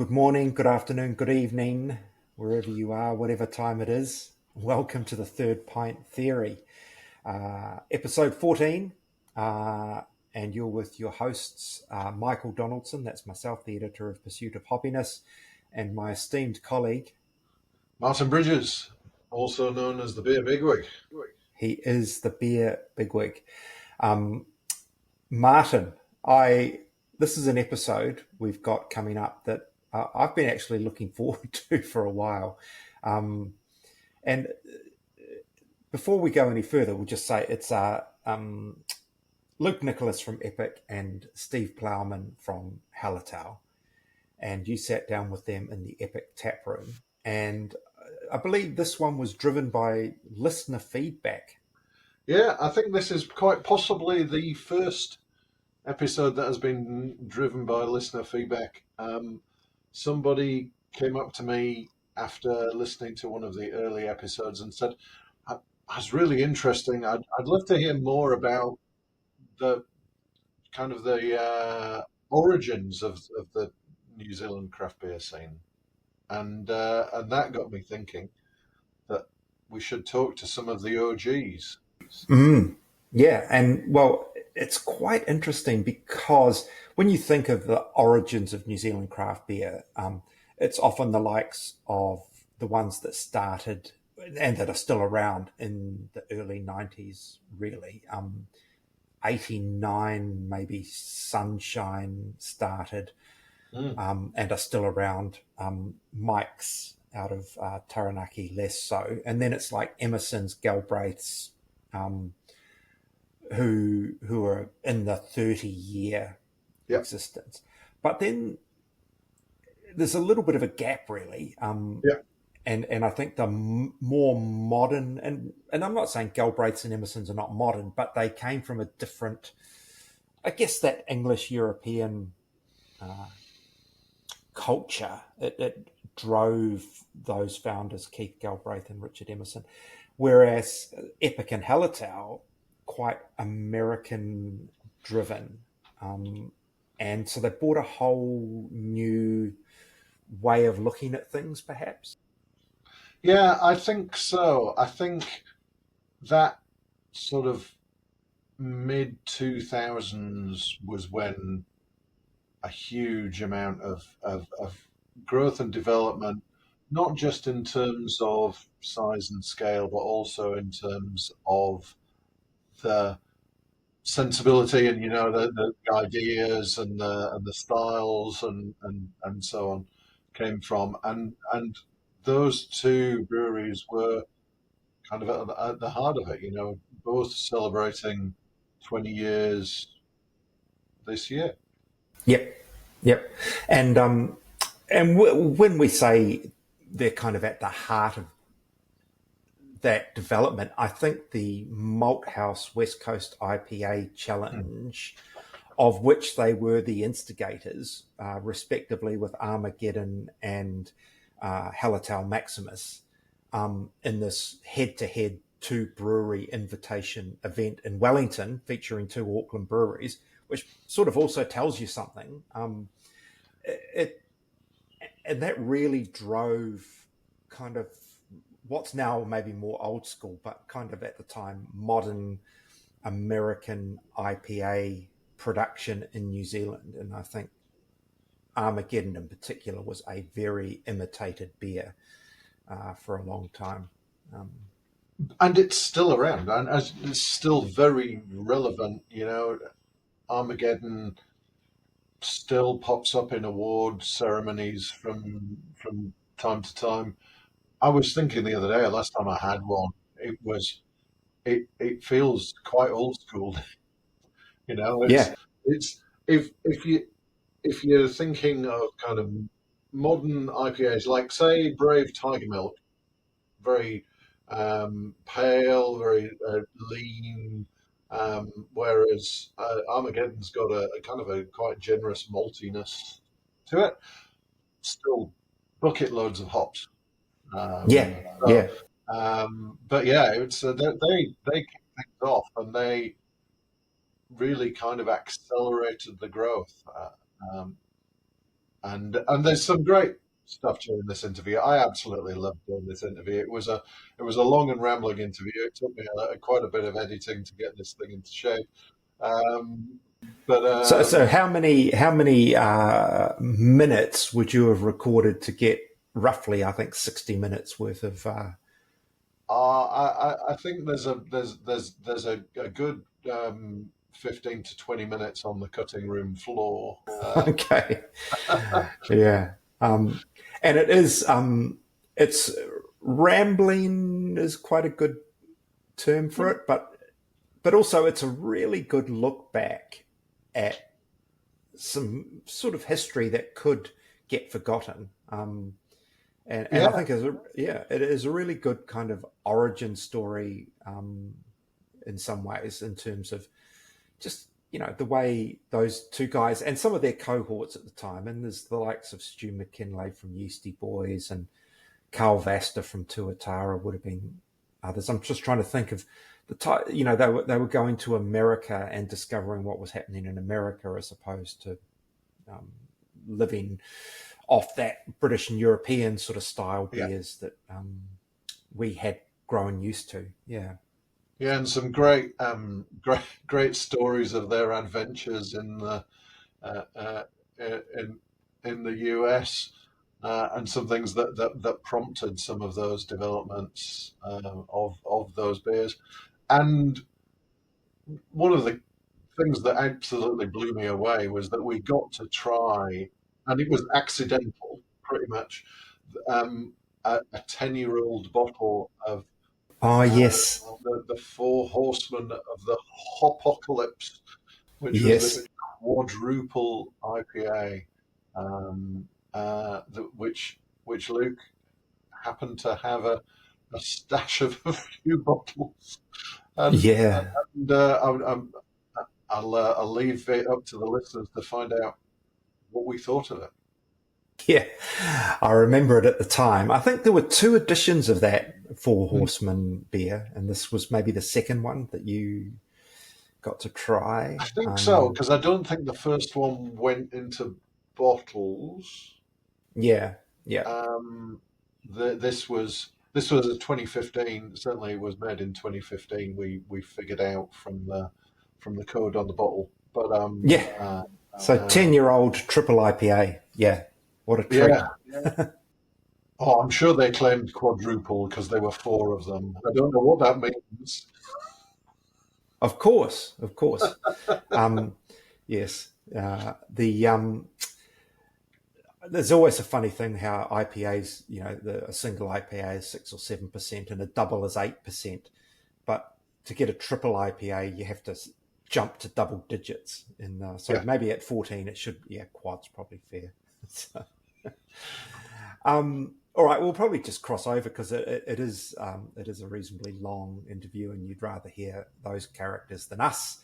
Good morning, good afternoon, good evening, wherever you are, whatever time it is. Welcome to the Third Pint Theory, episode 14. And you're with your hosts, Michael Donaldson, that's myself, the editor of Pursuit of Hoppiness, and my esteemed colleague. Martin Bridges, also known as the Beer Bigwig. He is the beer bigwig. Martin, this is an episode we've got coming up that I've been actually looking forward to for a while. And before we go any further, we'll just say it's Luke Nicholas from Epic and Steve Plowman from Hallertau. And you sat down with them in the Epic tap room. And I believe this one was driven by listener feedback. Yeah, I think this is quite possibly the first episode that has been driven by listener feedback. Somebody came up to me after listening to one of the early episodes and said, "That's really interesting. I'd love to hear more about the kind of the origins of the New Zealand craft beer scene," and that got me thinking that we should talk to some of the OGs. Yeah, and well, it's quite interesting because when you think of the origins of New Zealand craft beer, it's often the likes of the ones that started and that are still around in the early 90s, really. 89, maybe Sunshine started and are still around. Mike's out of Taranaki, less so. And then it's like Emerson's, Galbraith's, who are in the 30-year Yep. existence. But then there's a little bit of a gap, really. Yeah. And I think the more modern, and I'm not saying Galbraith's and Emerson's are not modern, but they came from a different, I guess, that English European culture. It drove those founders, Keith Galbraith and Richard Emerson. Whereas Epic and Hallertau, quite American driven. And so they brought a whole new way of looking at things, perhaps. Yeah, I think so. I think that sort of mid 2000s was when a huge amount of growth and development, not just in terms of size and scale, but also in terms of the sensibility and the ideas and the styles and so on came from, and those two breweries were kind of at the heart of it, both celebrating 20 years this year. Yep. And when we say they're kind of at the heart of that development, I think the Malthouse West Coast IPA challenge, of which they were the instigators, respectively with Armageddon and Hallertau Maximus, in this head-to-head two-brewery invitation event in Wellington featuring two Auckland breweries, which sort of also tells you something. And that really drove kind of what's now maybe more old school, but kind of at the time modern American IPA production in New Zealand. And I think Armageddon in particular was a very imitated beer for a long time. And it's still around, and it's still very relevant. Armageddon still pops up in award ceremonies from time to time. I was thinking the other day, last time I had one, it feels quite old school. Yeah. It's if you're thinking of kind of modern IPAs, like say Brave Tiger Milk, very pale, very lean, whereas Armageddon's got a kind of a quite generous maltiness to it. Still bucket loads of hops. Yeah. But yeah, it's they kicked things off, and they really kind of accelerated the growth. And there's some great stuff during this interview. I absolutely loved doing this interview. It was a long and rambling interview. It took me quite a bit of editing to get this thing into shape. Um, but So how many minutes would you have recorded to get roughly? I think 60 minutes worth of. I think there's a good 15 to 20 minutes on the cutting room floor. Okay, yeah, and it is. It's rambling is quite a good term for it, but also it's a really good look back at some sort of history that could get forgotten. And I Yeah, think it is a really good kind of origin story in some ways, in terms of just the way those two guys and some of their cohorts at the time, and there's the likes of Stu McKinley from Yeasty Boys and Carl Vasta from Tuatara would have been others. I'm just trying to think of the time. They were going to America and discovering what was happening in America, as opposed to living off that British and European sort of style yeah, beers that we had grown used to. Yeah. yeah, and some great stories of their adventures uh, uh, in the US. And some things that prompted some of those developments of those beers. And one of the things that absolutely blew me away was that we got to try, and it was accidental, pretty much, a 10-year-old bottle of Oh, uh, yes. the Four Horsemen of the Hopocalypse, which was the Yes. quadruple IPA, which Luke happened to have a stash of a few bottles, and, Yeah. and I'll leave it up to the listeners to find out what we thought of it. Yeah. I remember it at the time. I think there were two editions of that Four Mm. Horsemen beer, and this was maybe the second one that you got to I try. think so, because I don't think the first one went into bottles. Yeah. Yeah. Um, this was a 2015. Certainly, it was made in 2015. We figured out from the code on the bottle. But Yeah. So uh, 10-year-old triple IPA. Yeah. What a treat. yeah. Oh, I'm sure they claimed quadruple because there were four of them. I don't know what that means. Of course. Of course. Um, yes. The There's always a funny thing how IPAs, a single IPA is 6 or 7% and a double is 8%. But to get a triple IPA, you have to jump to double digits. And so Yeah. maybe at 14, it should, yeah, quad's probably fair. So, all right, we'll probably just cross over because it is a reasonably long interview, and you'd rather hear those characters than us.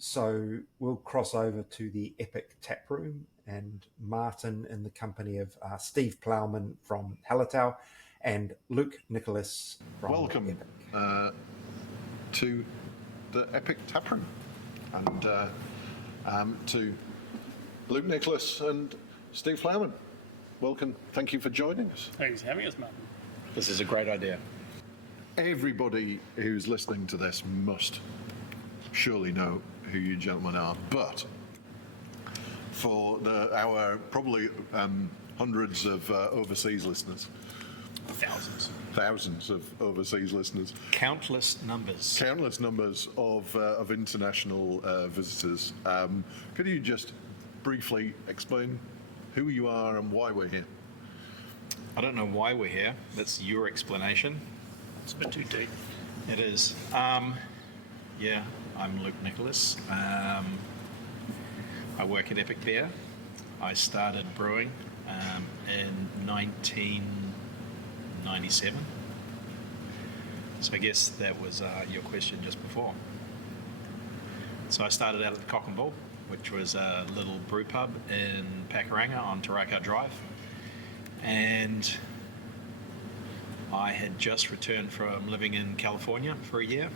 So we'll cross over to the Epic Tap Room, and Martin in the company of Steve Plowman from Hallertau and Luke Nicholas from Welcome Epic. to the Epic Taproom, and to Luke Nicholas and Steve Plowman. Welcome. Thank you for joining us. Thanks for having us, Martin. This is a great idea. Everybody who's listening to this must surely know who you gentlemen are, but for our probably hundreds of overseas listeners, thousands of overseas listeners, Countless numbers. countless numbers of international visitors, could you just briefly explain who you are and why we're here? I don't know why we're here. That's your explanation. It's a bit too deep. It is. Yeah, I'm Luke Nicholas. I work at Epic Beer. I started brewing in 1997. So I guess that was your question just before. So I started out at the Cock and Bull, which was a little brew pub in Pakuranga on Taraka Drive. And I had just returned from living in California for a year.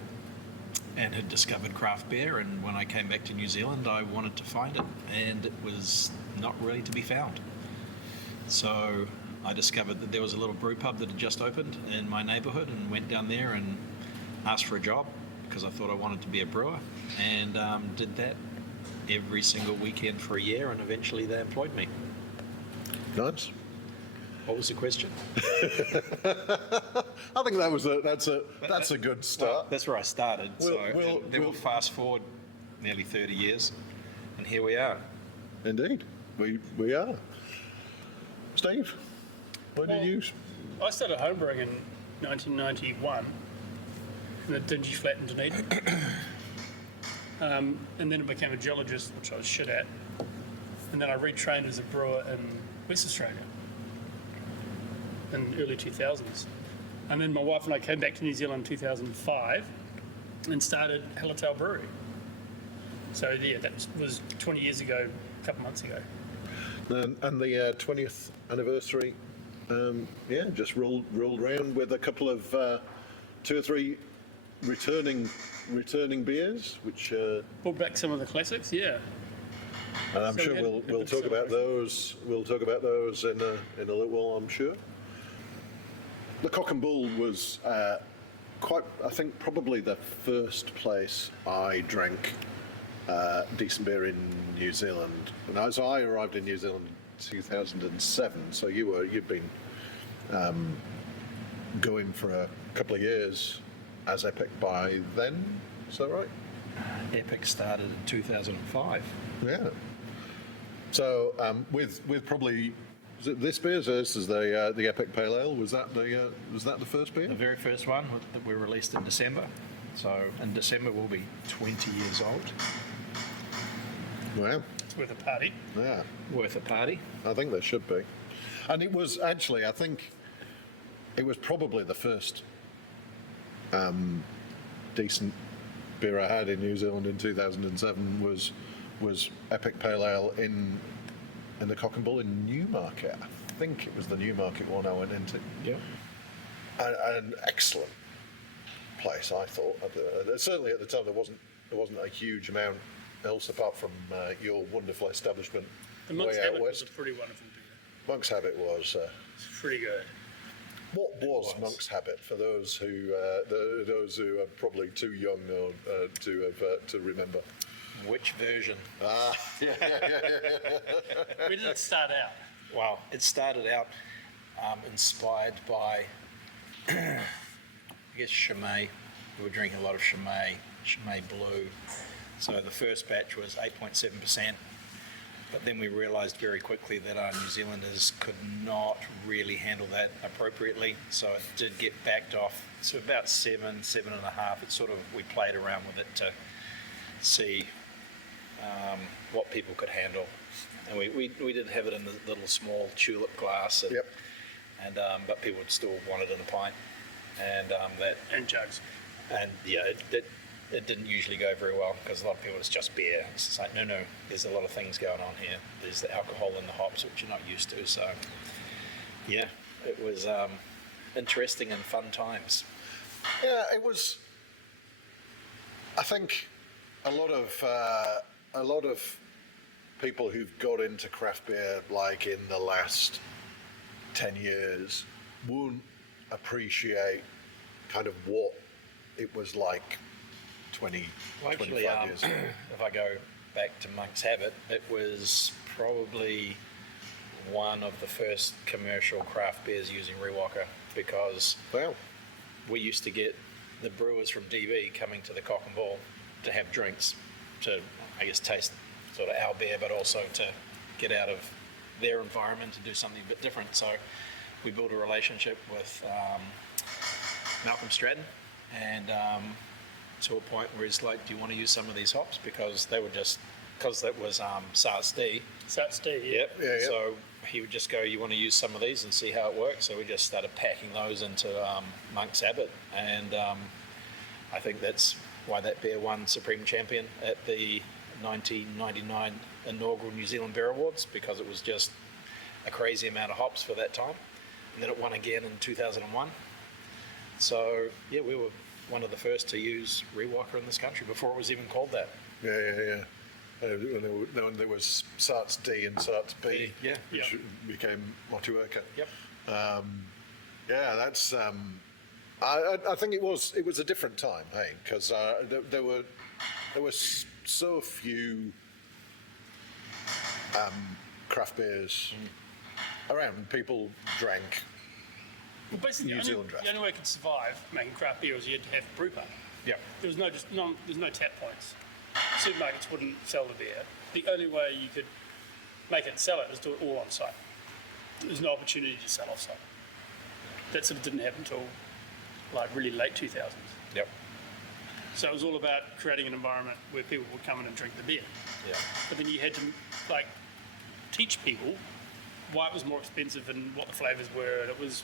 and had discovered craft beer. And when I came back to New Zealand, I wanted to find it, and it was not really to be found. So I discovered that there was a little brew pub that had just opened in my neighbourhood, and went down there and asked for a job because I thought I wanted to be a brewer, and did that every single weekend for a year, and eventually they employed me. Nice. What was the question? I think that's a good start. Well, that's where I started. We'll We'll fast forward nearly 30 years, and here we are. Indeed, we are. Steve, what did you? I started homebrewing in 1991 in a dingy flat in Dunedin. And then I became a geologist, which I was shit at. And then I retrained as a brewer in West Australia in early 2000s. And then my wife and I came back to New Zealand in 2005 and started Hallertau Brewery. So yeah, that was 20 years ago, a couple months ago. And the 20th anniversary, just rolled around with a couple of 2 or 3 returning beers, which Brought back some of the classics, yeah. and I'm So sure we had a we'll big talk about celebration. those. We'll talk about those in a little while, I'm sure. The Cock and Bull was I think probably the first place I drank decent beer in New Zealand. And so I arrived in New Zealand in 2007. So you'd been going for a couple of years as Epic by then. Is that right? Epic started in 2005. Yeah. So with probably this beer, this is the Epic Pale Ale. Was that the first beer? The very first one that we released in December. So in December we'll be 20 years old. Wow. It's worth a party. Yeah. Worth a party. I think there should be. And it was actually, I think, it was probably the first decent beer I had in New Zealand in 2007 was Epic Pale Ale in the Cock and Bull in Newmarket. I think it was the Newmarket one I went into. Yeah. An excellent place, I thought. Certainly at the time there wasn't a huge amount else apart from your wonderful establishment The Monk's way out Habit was west. a pretty wonderful beer. Monk's Habit was. It's pretty good. What was was. Monk's Habit for those who are probably too young or, to remember? Which version? Where did it start out? Well, it started out inspired by, I guess, Chimay. We were drinking a lot of Chimay Blue. So the first batch was 8.7%, but then we realised very quickly that our New Zealanders could not really handle that appropriately. So it did get backed off. So about 7.5. It sort of, we played around with it to see what people could handle. And we did have it in the little small tulip glass. And, Yep. and but people would still want it in a pint. And And jugs. and yeah, it didn't usually go very well because a lot of people, it's just beer. It's just like, no, there's a lot of things going on here. There's the alcohol and the hops, which you're not used to. So, yeah, it was interesting and fun times. Yeah, it was. I think a lot of people who've got into craft beer, like in the last 10 years, won't appreciate kind of what it was like 20, Well, actually, 25 years ago. if I go back to Monk's Habit, it was probably one of the first commercial craft beers using Rewalker, because Well, we used to get the brewers from DB coming to the Cock and Bull to have drinks, to, I guess, taste sort of our beer, but also to get out of their environment and do something a bit different. So we built a relationship with Malcolm Stratton, and to a point where he's like, do you want to use some of these hops? Because they were just, because that was SARS-D. SARS-D, yeah. Yep. Yeah, yeah. So he would just go, you want to use some of these and see how it works? So we just started packing those into Monk's Habit, and I think that's why that beer won Supreme Champion at the 1999 inaugural New Zealand Beer Awards, because it was just a crazy amount of hops for that time. And then it won again in 2001. So yeah, we were one of the first to use Rewalker in this country before it was even called that. Yeah. When there was Sarts D and Sarts B, which became Motueka. Yep. That's. I think it was a different time, hey, because there were so few craft beers around. People drank. Well, basically, New Zealand draft. the only way you could survive making craft beer was you had to have brew pub. Yeah. There's no tap points. Supermarkets wouldn't sell the beer. The only way you could make it and sell it is do it all on site. There's no opportunity to sell off site. That sort of didn't happen until like really late 2000s. Yep. So it was all about creating an environment where people would come in and drink the beer. Yeah. But then you had to teach people why it was more expensive and what the flavours were, and it was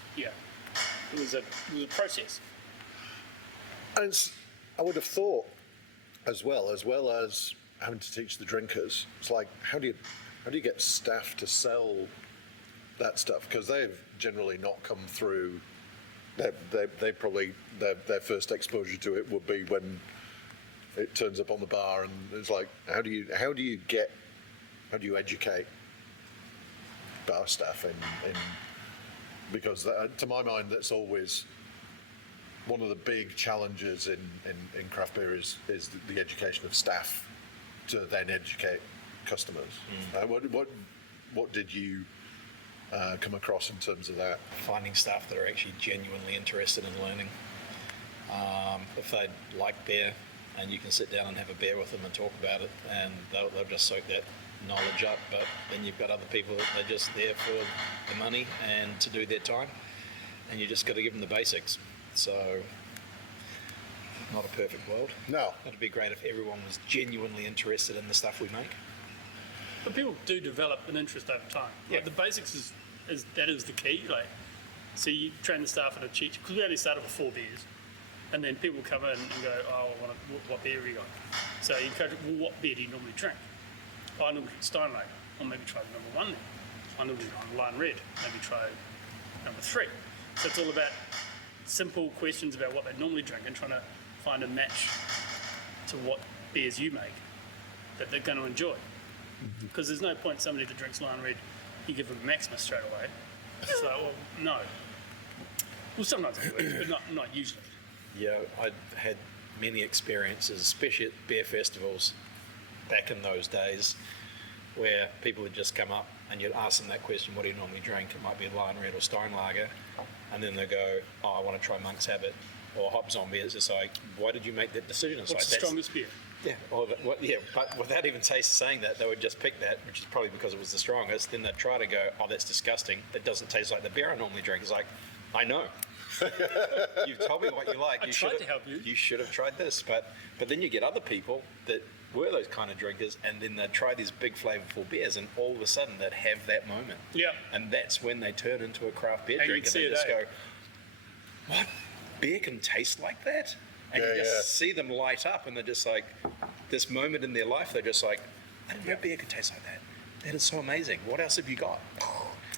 a process. And I would have thought, as well as having to teach the drinkers, it's like how do you get staff to sell that stuff, because they've generally not come through. They probably their first exposure to it would be when it turns up on the bar, and it's like how do you educate bar staff in because to my mind that's always one of the big challenges in craft beer is the education of staff to then educate customers. What did you come across in terms of that? Finding staff that are actually genuinely interested in learning. If they like beer, and you can sit down and have a beer with them and talk about it, and they'll just soak that knowledge up. But then you've got other people that are just there for the money and to do their time, and you just got to give them the basics. So, not a perfect world. No. It'd be great if everyone was genuinely interested in the stuff we make. But people do develop an interest over time. Yeah. Like the basics is the key. Like, so you train the staff at a cheat, because we only started with 4 beers, and then people come in and go, "Oh, what beer have you got?" So you encourage, "Well, what beer do you normally drink?" "Oh, I normally drink Steinlager." "Or maybe try the number 1 then." "I normally drink Line Red." "Maybe try number 3." So it's all about simple questions about what they normally drink and trying to find a match to what beers you make that they're going to enjoy. Because there's no point somebody that drinks Line Red, you give them Maximus straight away. It's like, well, no. Well, sometimes it works, but not usually. Yeah, I'd had many experiences, especially at beer festivals back in those days, where people would just come up and you'd ask them that question, "What do you normally drink?" It might be Line Red or Steinlager, and then they go, "Oh, I want to try Monk's Habit or Hop Zombie." It's just like, why did you make that decision? It's What's like, the strongest beer? Yeah, but without even saying that, they would just pick that, which is probably because it was the strongest. Then they'd try to go, "Oh, that's disgusting. It doesn't taste like the beer I normally drink." It's like, I know. You've told me what you like. I tried to help you. You should have tried this. But then you get other people that were those kind of drinkers, and then they'd try these big flavorful beers, and all of a sudden they'd have that moment. Yeah. And that's when they turn into a craft beer And you drinker. can see They it, just eh? go, "What? Beer can taste like that?" And you just see them light up, and they're just like, this moment in their life, they're just like, "I didn't know beer could taste like that. That is so amazing. What else have you got?"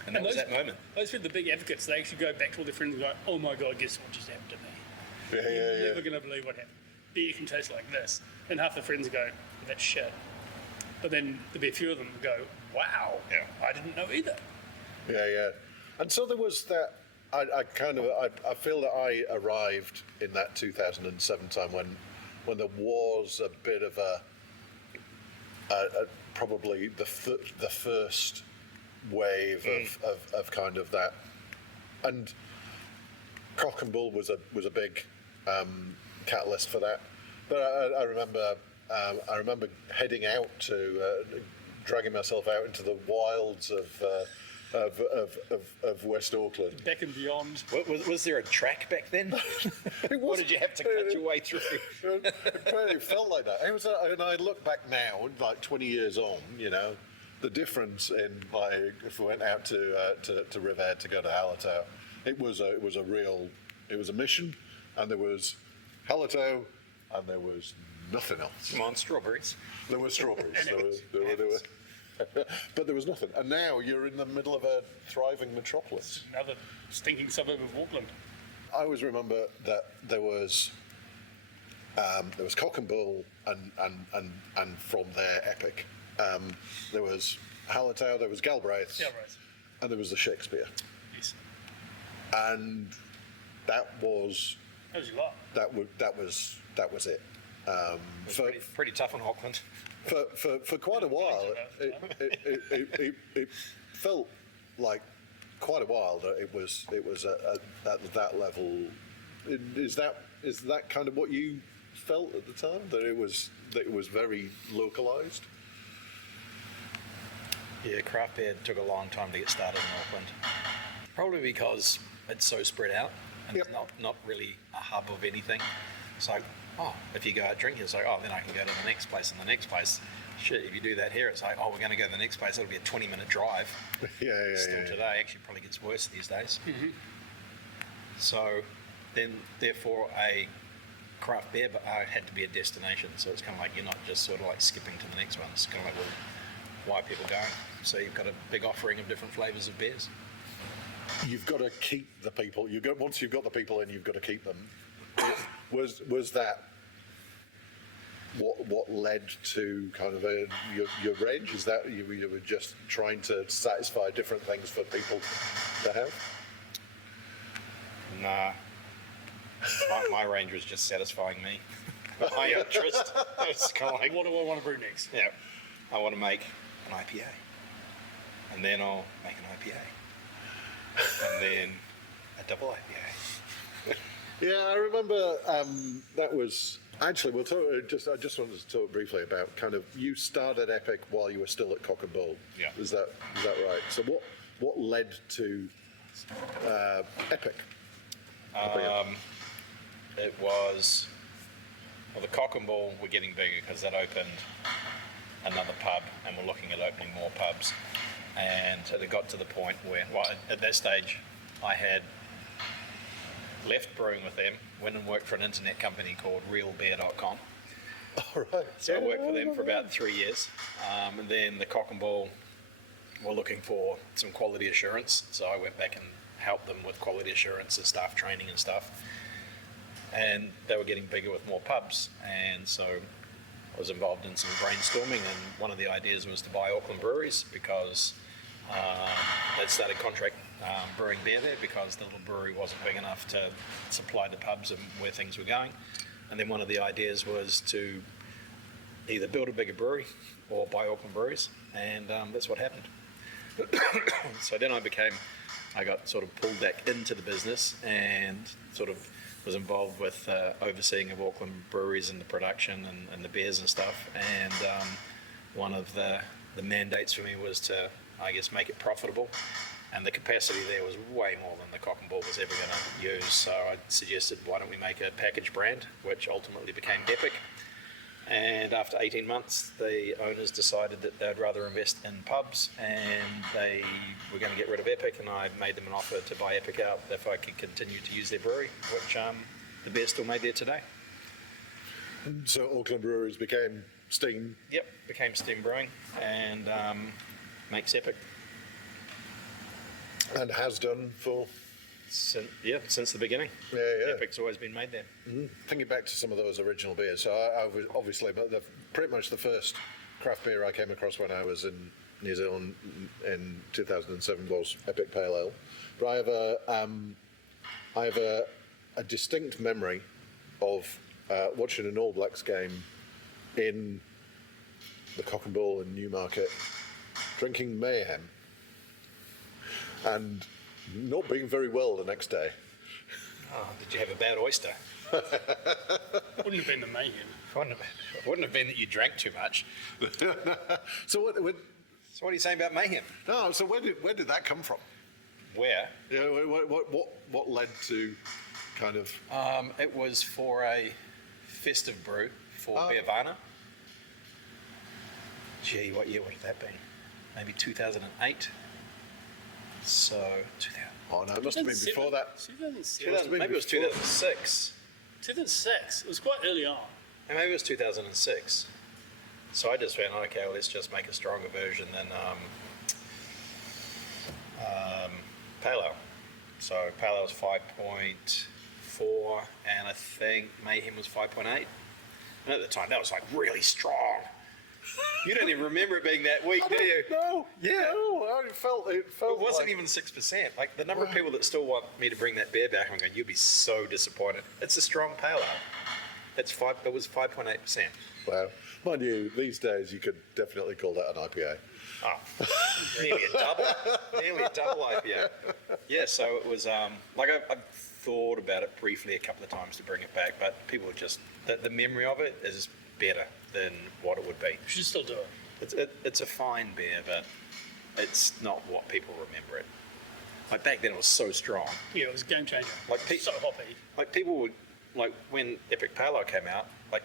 And that was that moment. Those are the big advocates. They actually go back to all their friends and go, "Oh my God, guess what just happened to me? You're never going to believe what happened. Beer can taste like this." And half the friends go, "That's shit." But then there'll be a few of them who go, "Wow, I didn't know either." Yeah. And so there was that. I feel that I arrived in that 2007 time when there was a bit of a probably the first wave of kind of that, and Cock and Bull was a big catalyst for that. But I remember heading out to dragging myself out into the wilds of West Auckland. Back and beyond. Was there a track back then? What did you have to cut your way through? It felt like that. It was, and I look back now, like 20 years on, the difference in like if we went out to Riverhead to go to Hallertau, it was a mission, and there was Hallertau, and there was nothing else. Come on, strawberries. There were strawberries. there were. But there was nothing. And now you're in the middle of a thriving metropolis. Another stinking suburb of Auckland. I always remember that there was There was Cock and Bull, and from there, Epic. There was Hallertau, there was Galbraith's, and there was the Shakespeare. Yes. And that was That was your lot. that was it. Pretty tough in Auckland. For quite a while, it felt like quite a while that it was at that level. Is that kind of what you felt at the time, that it was very localized? Yeah, craft beer took a long time to get started in Auckland. Probably because it's so spread out and Yep. it's not really a hub of anything. It's like, if you go out drinking, it's like, then I can go to the next place and the next place. Shit, if you do that here, it's like, we're going to go to the next place. It'll be a 20-minute drive. Yeah. Still today, actually probably gets worse these days. Mm-hmm. So then, therefore, a craft beer had to be a destination. So it's kind of like you're not just sort of like skipping to the next one. It's kind of like, well, why are people going? So you've got a big offering of different flavours of beers. You've got to keep the people. Once you've got the people in, you've got to keep them. Was that what led to kind of your range? Is that you were just trying to satisfy different things for people to have? Nah. My range was just satisfying me. My interest. It's kind of like, What do I want to brew next? yeah, I want to make an IPA. And then I'll make an IPA. And then a double IPA. Yeah, I remember that was actually. We'll talk. I just wanted to talk briefly about kind of you started Epic while you were still at Cock and Bull. Yeah. Is that right? So what led to Epic? It was, the Cock and Bull were getting bigger because that opened another pub and we're looking at opening more pubs. And it got to the point where, at that stage, I had left brewing with them, went and worked for an internet company called realbeer.com. All right. So I worked for them for about 3 years. And then the Cock and Bull were looking for some quality assurance. So I went back and helped them with quality assurance and staff training and stuff. And they were getting bigger with more pubs. And so I was involved in some brainstorming, and one of the ideas was to buy Auckland breweries because they'd started contract brewing beer there because the little brewery wasn't big enough to supply the pubs and where things were going. And then one of the ideas was to either build a bigger brewery or buy Auckland breweries, and that's what happened. So then I got sort of pulled back into the business and sort of was involved with overseeing of Auckland breweries and the production and the beers and stuff. And one of the mandates for me was to, I guess, make it profitable. And the capacity there was way more than the Cock and Bull was ever going to use. So I suggested, why don't we make a package brand, which ultimately became Epic. And after 18 months, the owners decided that they'd rather invest in pubs, and they were going to get rid of Epic, and I made them an offer to buy Epic out if I could continue to use their brewery, which the beer's still made there today. So Auckland Breweries became Steam. Yep, became Steam Brewing, and makes Epic. And has done for... Since the beginning. Yeah. Epic's always been made there. Mm-hmm. Thinking back to some of those original beers, so I was obviously, but pretty much the first craft beer I came across when I was in New Zealand in 2007 was Epic Pale Ale. But I have a distinct memory of watching an All Blacks game in the Cock and Bull in Newmarket, drinking Mayhem, and not being very well the next day. Oh, did you have a bad oyster? Wouldn't have been the mayhem. Wouldn't have been that you drank too much. So what are you saying about Mayhem? No, so where did that come from? Where? Yeah, what led to kind of... It was for a festive brew for Beervana. Gee, what year would that be? Maybe 2008. So, 2000. Oh no, it must have been before that. 2007. Maybe it was 2006. 2006. It was quite early on. And maybe it was 2006. So I just went, okay, well, let's just make a stronger version than Pale Ale. So Pale Ale was 5.4, and I think Mayhem was 5.8. And at the time, that was like really strong. You don't even remember it being that weak, do you? No. Yeah. No, it felt It wasn't like, even 6%. Like the number of people that still want me to bring that beer back, I'm going, you'll be so disappointed. It's a strong pale ale. It was 5.8%. wow. Mind you, these days you could definitely call that an IPA. Oh, nearly a double IPA. Yeah, so it was like I've thought about it briefly a couple of times to bring it back, but people just the memory of it is better than what it would be. You should still do it. It's a fine beer, but it's not what people remember it. Like back then, it was so strong. Yeah, it was a game changer. Like So hoppy. Like people would like when Epic Pale Ale came out, like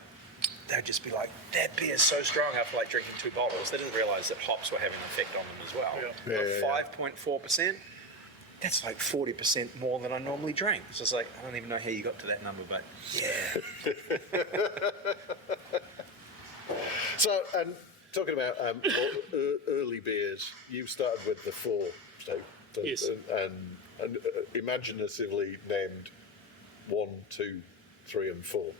they'd just be like, "That beer's so strong." After like drinking 2 bottles, they didn't realise that hops were having an effect on them as well. Yeah. 5.4%. That's like 40% more than I normally drink. It's just like I don't even know how you got to that number, but yeah. So, and talking about early beers, you started with the 4, Steve. Yes. And imaginatively named 1, 2, 3, and 4.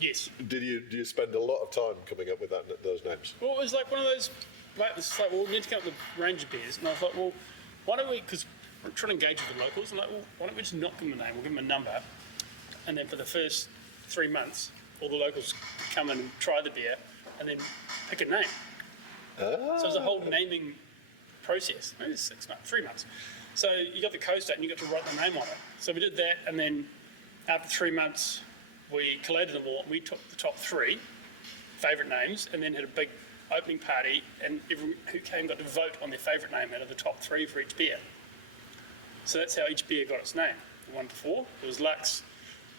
Yes. Do you spend a lot of time coming up with those names? Well, it was like one of those, like, it's like, well, we need to come up with a range of beers. And I thought, well, why don't we, because we're trying to engage with the locals, I'm like, well, why don't we just not give them a name, we'll give them a number. And then for the first 3 months, all the locals come and try the beer and then pick a name. So it was a whole naming process. Maybe it's 6 months, 3 months. So you got the coaster and you got to write the name on it. So we did that, and then after 3 months, we collated them all and we took the top 3 favourite names and then had a big opening party, and everyone who came got to vote on their favourite name out of the top 3 for each beer. So that's how each beer got its name. 1 to 4. It was Lux,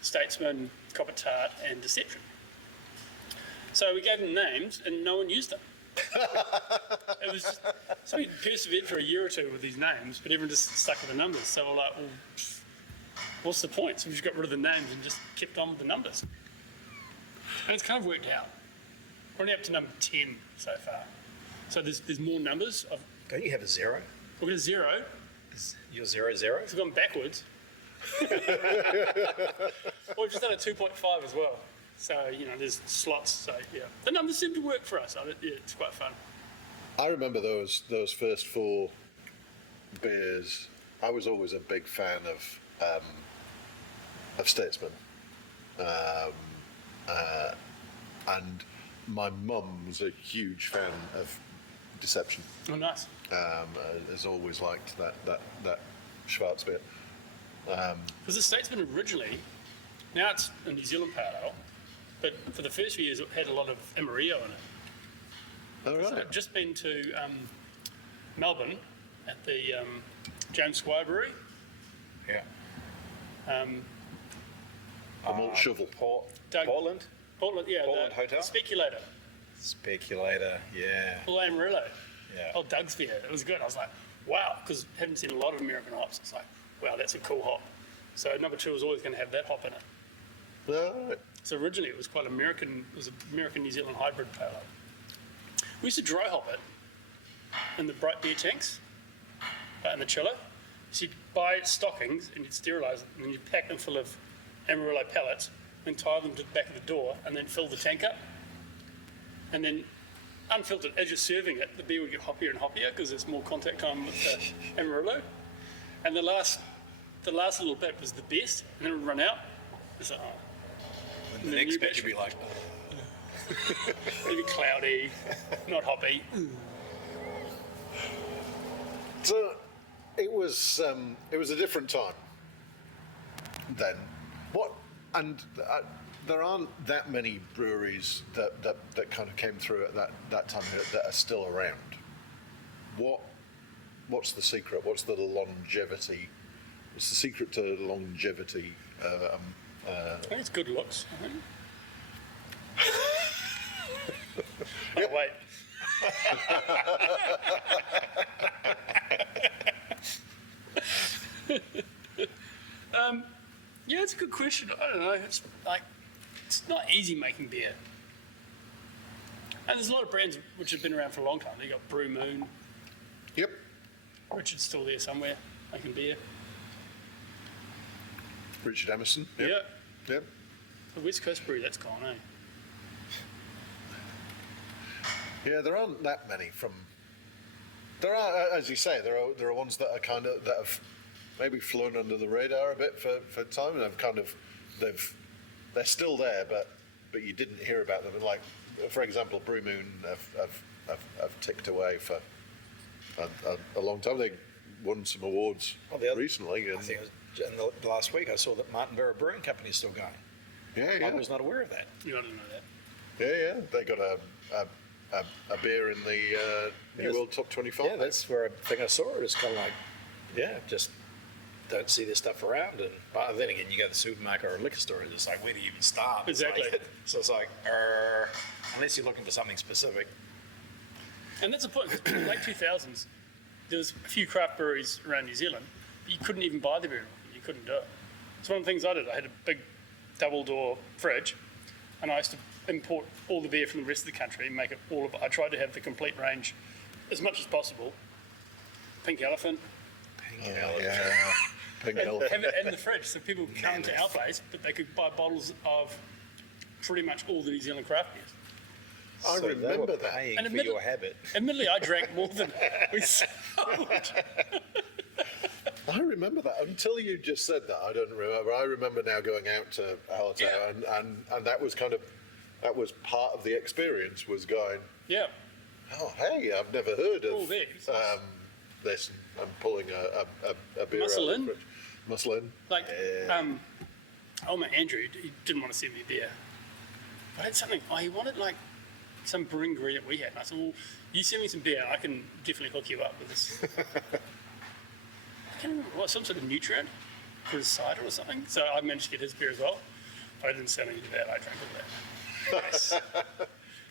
Statesman, Copper Tart, and Deception. So we gave them names and no one used them. It was just, so we persevered for a year or 2 with these names, but everyone just stuck with the numbers. So we're like, well, what's the point? So we just got rid of the names and just kept on with the numbers. And it's kind of worked out. We're only up to number 10 so far. So there's more numbers. Don't you have a 0? We've got a 0. You're 0, 0? We've gone backwards. Well, we've just done a 2.5 as well. So, there's slots. So, yeah. The numbers seem to work for us. Yeah, it's quite fun. I remember those first 4 beers. I was always a big fan of Statesman, and my mum was a huge fan of Deception. Oh, nice. Has always liked that Schwarz beer. Because the Statesman originally, now it's a New Zealand pale ale, but for the first few years it had a lot of Amarillo in it. All right. So I've just been to Melbourne at the James Squire Brewery. Yeah. The malt shovel. Portland? Portland, yeah. Portland the Hotel? Speculator. Speculator, yeah. All Amarillo. Yeah. Oh, Doug's beer. It was good. I was like, wow, because I haven't seen a lot of American hops. It's like, wow, that's a cool hop. So number 2 was always going to have that hop in it. All right. So originally it was quite American. It was an American-New Zealand hybrid pale ale. We used to dry hop it in the bright beer tanks, in the chiller. So you'd buy stockings and you'd sterilise them, and then you'd pack them full of Amarillo pellets and tie them to the back of the door and then fill the tank up. And then unfiltered, as you're serving it, the beer would get hoppier and hoppier because there's more contact time with the Amarillo. And the last little bit was the best, and then it would run out. It's like, oh. And the next batch would be like, maybe cloudy, not hoppy. So it was a different time then. There aren't that many breweries that kind of came through at that time that are still around. What's the secret? What's the longevity? What's the secret to longevity? I think it's good looks. Oh, wait. Yeah, it's a good question. I don't know. It's not easy making beer. And there's a lot of brands which have been around for a long time. You got Brew Moon. Yep. Richard's still there somewhere making beer. Richard Emerson. Yeah. Yep. The West Coast Brewery, that's gone, eh? Yeah, there aren't that many from. There are, as you say, there are ones that are that have maybe flown under the radar a bit for time, and have they're still there, but you didn't hear about them. And like, for example, Brew Moon have ticked away for a long time. They won some awards recently. And I think it was in the last week I saw that Martinborough Brewing Company is still going. Yeah, I was not aware of that. You don't know that. Yeah. They got a beer in the New World Top 25. Yeah, that's where I think I saw it. It's kind of like, just don't see this stuff around. And but then again, you go to the supermarket or a liquor store, and it's like, where do you even start? Exactly. So it's like, unless you're looking for something specific. And that's the point, because in the late 2000s, there was a few craft breweries around New Zealand, but you couldn't even buy the beer. You couldn't do it. It's one of the things I did. I had a big double-door fridge, and I used to import all the beer from the rest of the country and make it all of it. I tried to have the complete range as much as possible. Pink Elephant. Pink Elephant. Have it in the fridge so people could come to our place, but they could buy bottles of pretty much all the New Zealand craft beers. I So remember they were that. paying And for your habit. Admittedly, I drank more than we sold. I remember that until you just said that. I don't remember. I remember now going out to Hallertau, and that was that was part of the experience. Was going, Yeah. oh hey, I've never heard of All these. this. I'm pulling a beer Muscle out in. of the fridge. Muscle in. Like, old mate Andrew, he didn't want to send me beer. I had something, he wanted like some brewing ingredient we had. And I said, well, you send me some beer, I can definitely hook you up with this. I can't remember what, some sort of nutrient for his cider or something. So I managed to get his beer as well. I didn't sell any of that, I drank all that. Nice.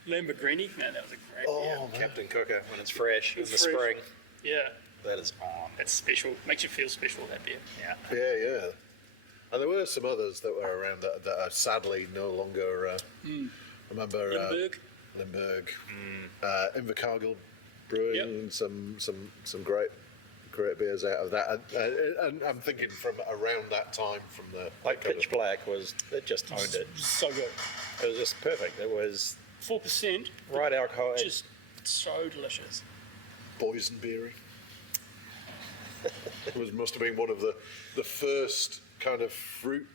Lamborghini, man, that was a great beer. Oh, man. Captain Cooker when it's fresh in the fresh. spring. Yeah, That is on. that's special. Makes you feel special, that beer. Yeah. Yeah. And there were some others that were around that are sadly no longer. Remember Limburg. Invercargill Brewing, Yep. some great beers out of that. And I'm thinking from around that time, from the Like Pitch Black it just owned it. So good. It was just perfect. It was 4%, right alcohol. just so delicious. Boysenberry. It must have been one of the first kind of fruit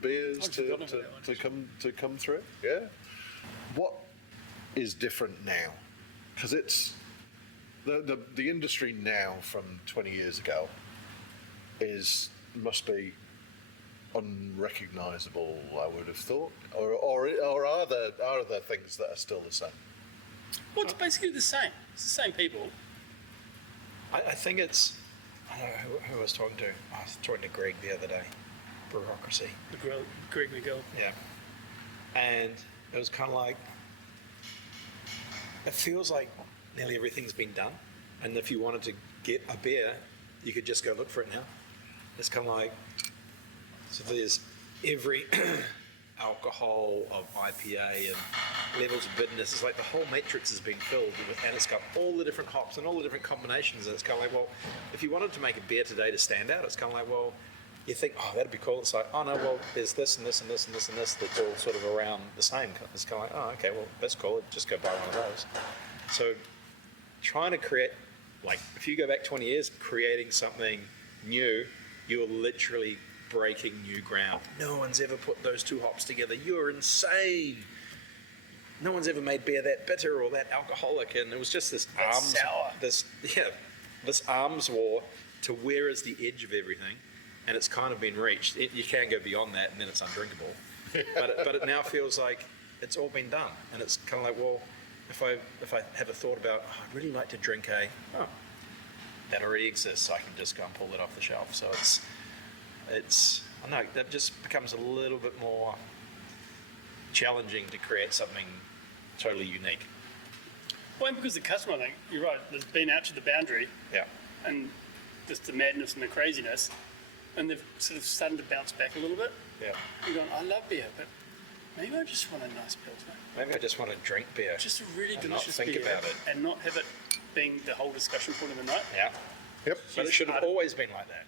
beers I'd forgotten about that one, to come through. Yeah. What is different now? Because it's the industry now from 20 years ago must be unrecognisable, I would have thought, or are there things that are still the same? Well, it's basically the same. It's the same people. I think it's. I don't know who I was talking to. I was talking to Greg the other day. Bureaucracy. Greg McGill. Yeah. And it was kind of like. It feels like nearly everything's been done. And if you wanted to get a beer, you could just go look for it now. It's kind of like. So there's every alcohol of IPA and levels of bitterness. It's like the whole matrix has been filled with, and it's got all the different hops and all the different combinations. And it's kind of like, well, if you wanted to make a beer today to stand out, it's kind of like, well, you think, oh, that'd be cool. It's like, oh no, well, there's this and this and this and this and this that's all sort of around the same. It's kind of like, oh, okay, well, that's cool. Just go buy one of those. So trying to create, like, if you go back 20 years, creating something new, you're literally breaking new ground. No one's ever put those two hops together. You're insane. No one's ever made beer that bitter or that alcoholic, and it was just this arms war to where is the edge of everything, and it's kind of been reached. You can go beyond that, and then it's undrinkable. but it now feels like it's all been done, and it's kind of like, well, if I have a thought about, I'd really like to drink that already exists, so I can just go and pull it off the shelf. So it's I don't know, that just becomes a little bit more challenging to create something totally unique. Well, and because the customer, I think, you're right, there's been out to the boundary Yeah. and just the madness and the craziness, and they've sort of started to bounce back a little bit. Yeah. You're going, I love beer, but maybe I just want a nice pilsner. Maybe I just want to drink beer. Just a really And not delicious think beer. about it. And not have it being the whole discussion point of the night. Yeah. Yep. But it should have always been like that.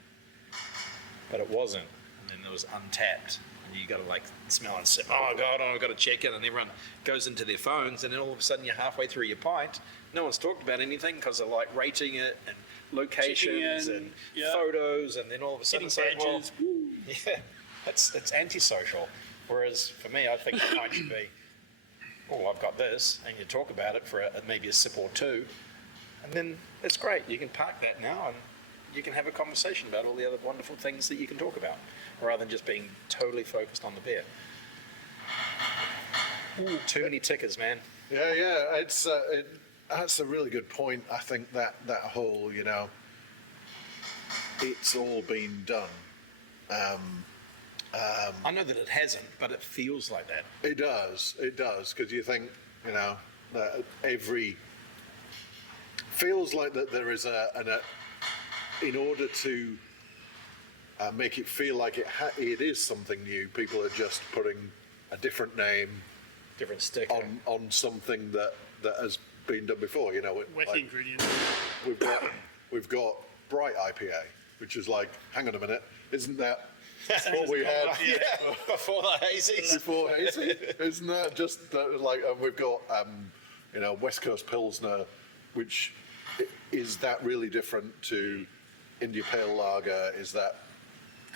But it wasn't. And then there was Untapped. and you got to like smell and sip. Oh God, I've got to check it, and everyone goes into their phones, and then all of a sudden you're halfway through your pint. No one's talked about anything because they're like rating it and locations and photos, and then all of a sudden it's like, well, yeah, it's antisocial. Whereas for me, I think the pint should be, oh, I've got this, and you talk about it for maybe a sip or two, and then it's great. You can park that now, and you can have a conversation about all the other wonderful things that you can talk about, rather than just being totally focused on the beer. Too many tickers, man. Yeah. That's a really good point. I think that whole, it's all been done. I know that it hasn't, but it feels like that. It does, because you think, that feels like that there is in order to make it feel like it is something new, people are just putting a different name, different sticker on something that has been done before. Wacky ingredients. We've got Bright IPA, which is like, hang on a minute, isn't that what we had before the hazy? Before hazy, isn't that just like? And we've got West Coast Pilsner, which is that really different to India Pale Lager? Is that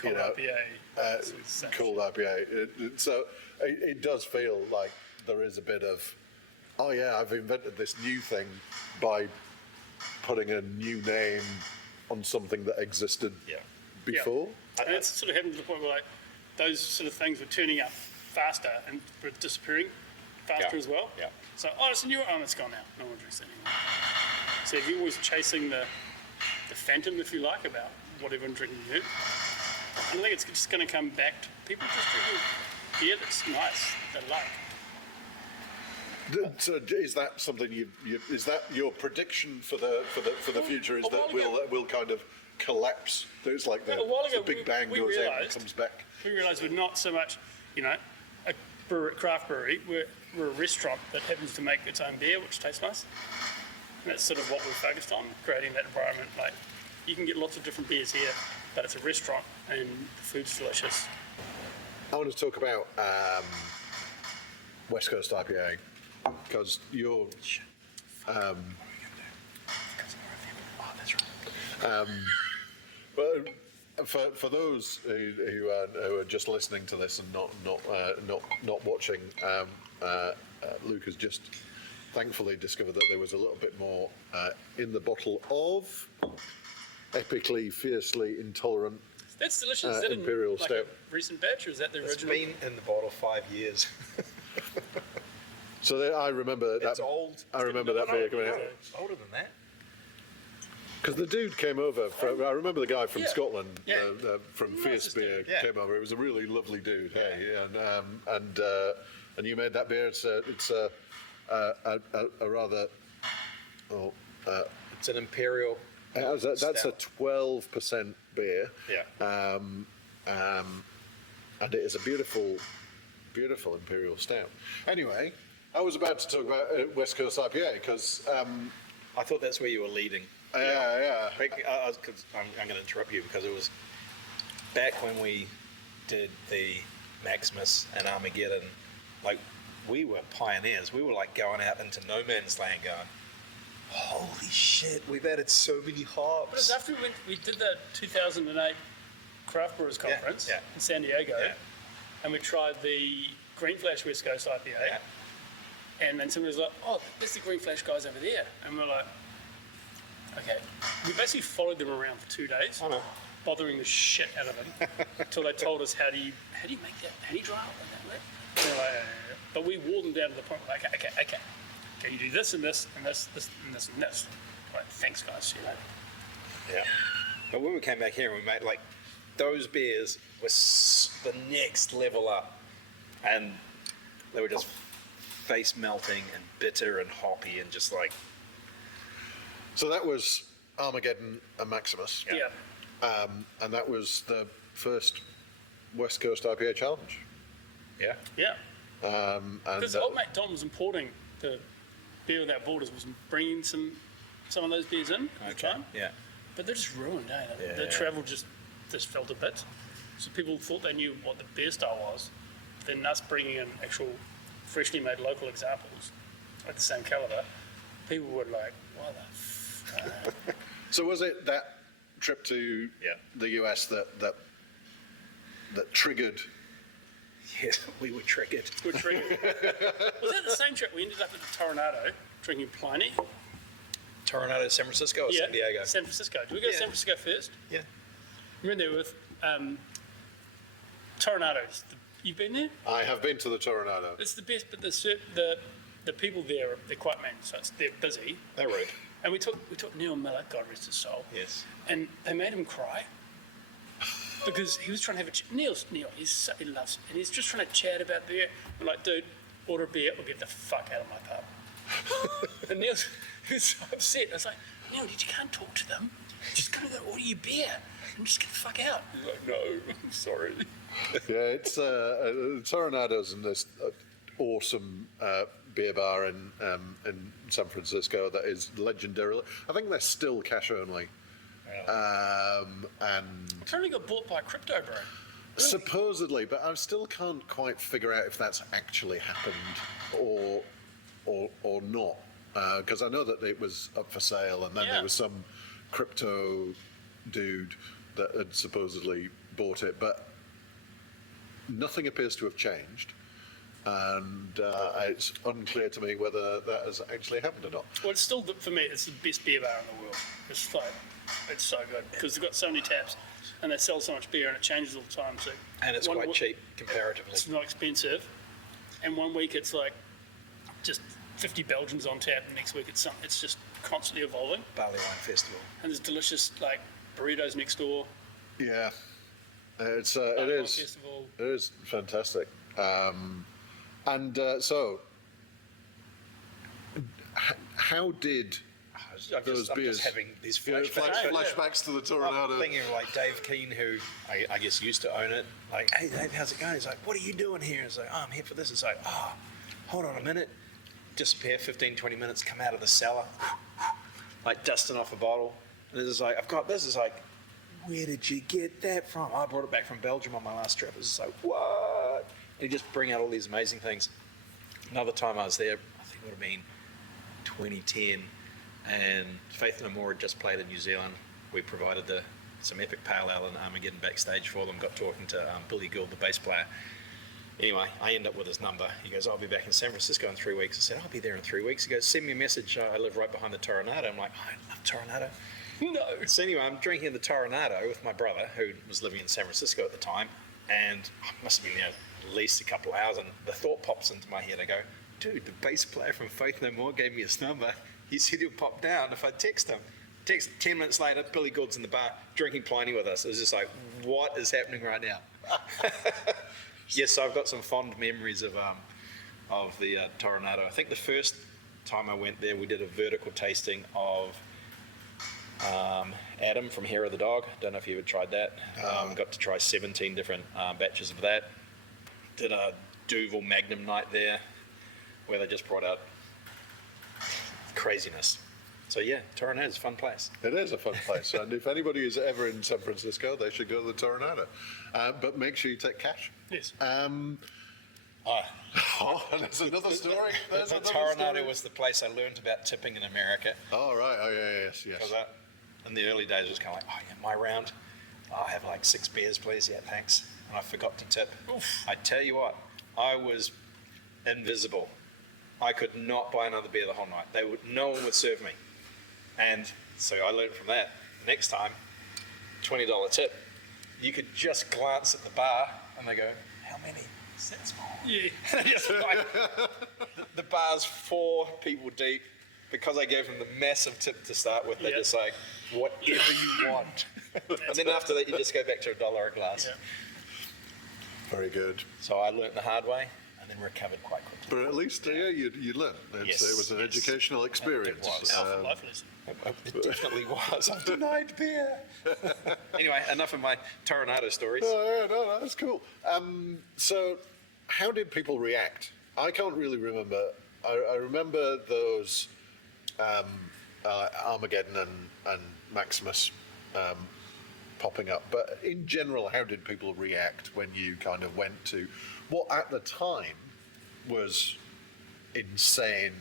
Cold IPA? Cold IPA. So it does feel like there is a bit of, oh yeah, I've invented this new thing by putting a new name on something that existed before. And it's sort of happened to the point where like those sort of things were turning up faster and were disappearing faster as well. Yeah. So, it's a new one. Oh, it's gone now. No one drinks it anymore. So if you're always chasing the phantom, if you like, about what everyone's drinking new, I think it's just going to come back to people just drinking beer that's nice, they like. So is that something is that your prediction for the future? Is that we'll kind of collapse? There's like the Big Bang goes out and comes back. We realised we're not so much, a craft brewery. We're a restaurant that happens to make its own beer, which tastes nice. And that's sort of what we're focused on, creating that environment. Like, you can get lots of different beers here, but it's a restaurant and the food's delicious. I want to talk about West Coast IPA because you're. But for those who are just listening to this and not watching, Luke has just thankfully discovered that there was a little bit more in the bottle of epically, fiercely intolerant. That's delicious. Is that Imperial Stout. A recent batch, or is that the original? It's been in the bottle 5 years. So I remember that. It's old. I remember that beer coming out. Older than that. Because the dude came over. I remember the guy from Scotland, from Nice Fierce Beer, dude. came over. It was a really lovely dude. Hey, and you made that beer. It's a rather. It's an imperial. That's a 12% beer. Yeah. And it is a beautiful, beautiful imperial stout. Anyway, I was about to talk about West Coast IPA because. I thought that's where you were leading. Yeah. Because I'm going to interrupt you because it was back when we did the Maximus and Armageddon. Like, we were pioneers. We were like going out into no man's land, going, "Holy shit, we've added so many hops." But it's after we did the 2008 Craft Brewers Conference in San Diego, and we tried the Green Flash West Coast IPA, and then somebody was like, "Oh, there's the Green Flash guys over there," and we're like, "Okay." We basically followed them around for 2 days, bothering the shit out of them, until they told us how do you make that honey dry like that, right? And we're like, but we wore them down to the point where like, okay, you do this and this and this and this and this. Like, thanks guys, Yeah. But when we came back here and we made like those beers were the next level up, and they were just face melting and bitter and hoppy and just like. So that was Armageddon and Maximus. Yeah. And that was the first West Coast IPA challenge. Yeah. Yeah. And Because old mate Don was importing the Beer Without Borders, was bringing some of those beers in at the time. Yeah. But they're just ruined, eh? Yeah. The travel just felt a bit. So people thought they knew what the beer style was. Then us bringing in actual freshly made local examples at the same caliber, people were like, what the fuck? So was it that trip to the US that triggered? Yes, we were triggered. Was that the same trip? We ended up at the Toronado drinking Pliny. Toronado, San Francisco, or San Diego? San Francisco. Did we go to San Francisco first? Yeah. We went there with Toronado. You've been there? I have been to the Toronado. It's the best, but the people there, they're quite mean, so they're busy. They're rude. And we took Neil Miller, God rest his soul. Yes. And they made him cry because he was trying to have Neil, he loves, and he's just trying to chat about beer. We're like, dude, order a beer or get the fuck out of my pub. And he was so upset. I was like, Neil, you can't talk to them. Just gotta go order your beer and just get the fuck out. He's like, no, I'm sorry. Yeah, it's Toronado's in this awesome beer bar in San Francisco that is legendary. I think they're still cash only. And Apparently got bought by Crypto Bro. supposedly, but I still can't quite figure out if that's actually happened or not. Because I know that it was up for sale, and then there was some crypto dude that had supposedly bought it, but nothing appears to have changed, and it's unclear to me whether that has actually happened or not. Well, it's still, for me, it's the best beer bar in the world. It's like, it's so good because they've got so many taps and they sell so much beer and it changes all the time. So And it's quite cheap comparatively. It's not expensive. And 1 week it's like just 50 Belgians on tap. The next week it's just constantly evolving. Barley Wine Festival. And there's delicious like burritos next door. Yeah, it is. Festival. It is fantastic. So, how did I'm those beers just having these flashbacks to the Toronado? I'm thinking of like Dave Keane, who I guess used to own it. Like, hey Dave, how's it going? He's like, what are you doing here? It's like, oh, I'm here for this. It's like, oh, hold on a minute. Disappear 15, 20 minutes, come out of the cellar, like dusting off a bottle. And it's like, I've got this. It's like, where did you get that from? I brought it back from Belgium on my last trip. It's like, what? And you just bring out all these amazing things. Another time I was there, I think it would have been 2010, and Faith No More had just played in New Zealand. We provided some Epic Pale Ale and Armageddon backstage for them. Got talking to Billy Gould, the bass player. Anyway, I end up with his number. He goes, I'll be back in San Francisco in 3 weeks. I said, I'll be there in 3 weeks. He goes, send me a message. I live right behind the Toronado. I'm like, oh, I love Toronado. No. So anyway, I'm drinking the Toronado with my brother, who was living in San Francisco at the time, and I must have been there at least a couple of hours, and the thought pops into my head. I go, dude, the bass player from Faith No More gave me his number. He said he'll pop down if I text him. 10 minutes later, Billy Gould's in the bar drinking Pliny with us. It was just like, what is happening right now? Yes, so I've got some fond memories of the Toronado. I think the first time I went there, we did a vertical tasting of Adam from Hair of the Dog. Don't know if you ever tried that. Got to try 17 different batches of that. Did a Duvel Magnum night there, where they just brought out craziness. So yeah, Toronado is a fun place. It is a fun place, and if anybody is ever in San Francisco, they should go to the Toronado. But make sure you take cash. Yes. And there's another story. The Toronado was the place I learned about tipping in America. Oh, right. Oh, yeah, yes. Because in the early days, it was kind of like, oh, yeah, my round. I'll have like 6 beers, please. Yeah, thanks. And I forgot to tip. Oof. I tell you what, I was invisible. I could not buy another beer the whole night. No one would serve me. And so I learned from that. Next time, $20 tip. You could just glance at the bar and they go, how many? Is that small? Yeah. Just like, the bar's 4 people deep. Because I gave them the massive tip to start with, they're just like, whatever you want. And then after that, you just go back to $1 a glass. Yeah. Very good. So I learnt the hard way and then recovered quite quickly. But at least you learned. Yes, it was an educational experience. It was. Life lesson. It definitely was. I denied beer. Anyway, enough of my Toronado stories. Oh, yeah, no, that's cool. So how did people react? I can't really remember. I remember those Armageddon and Maximus popping up. But in general, how did people react when you kind of went to what at the time was insane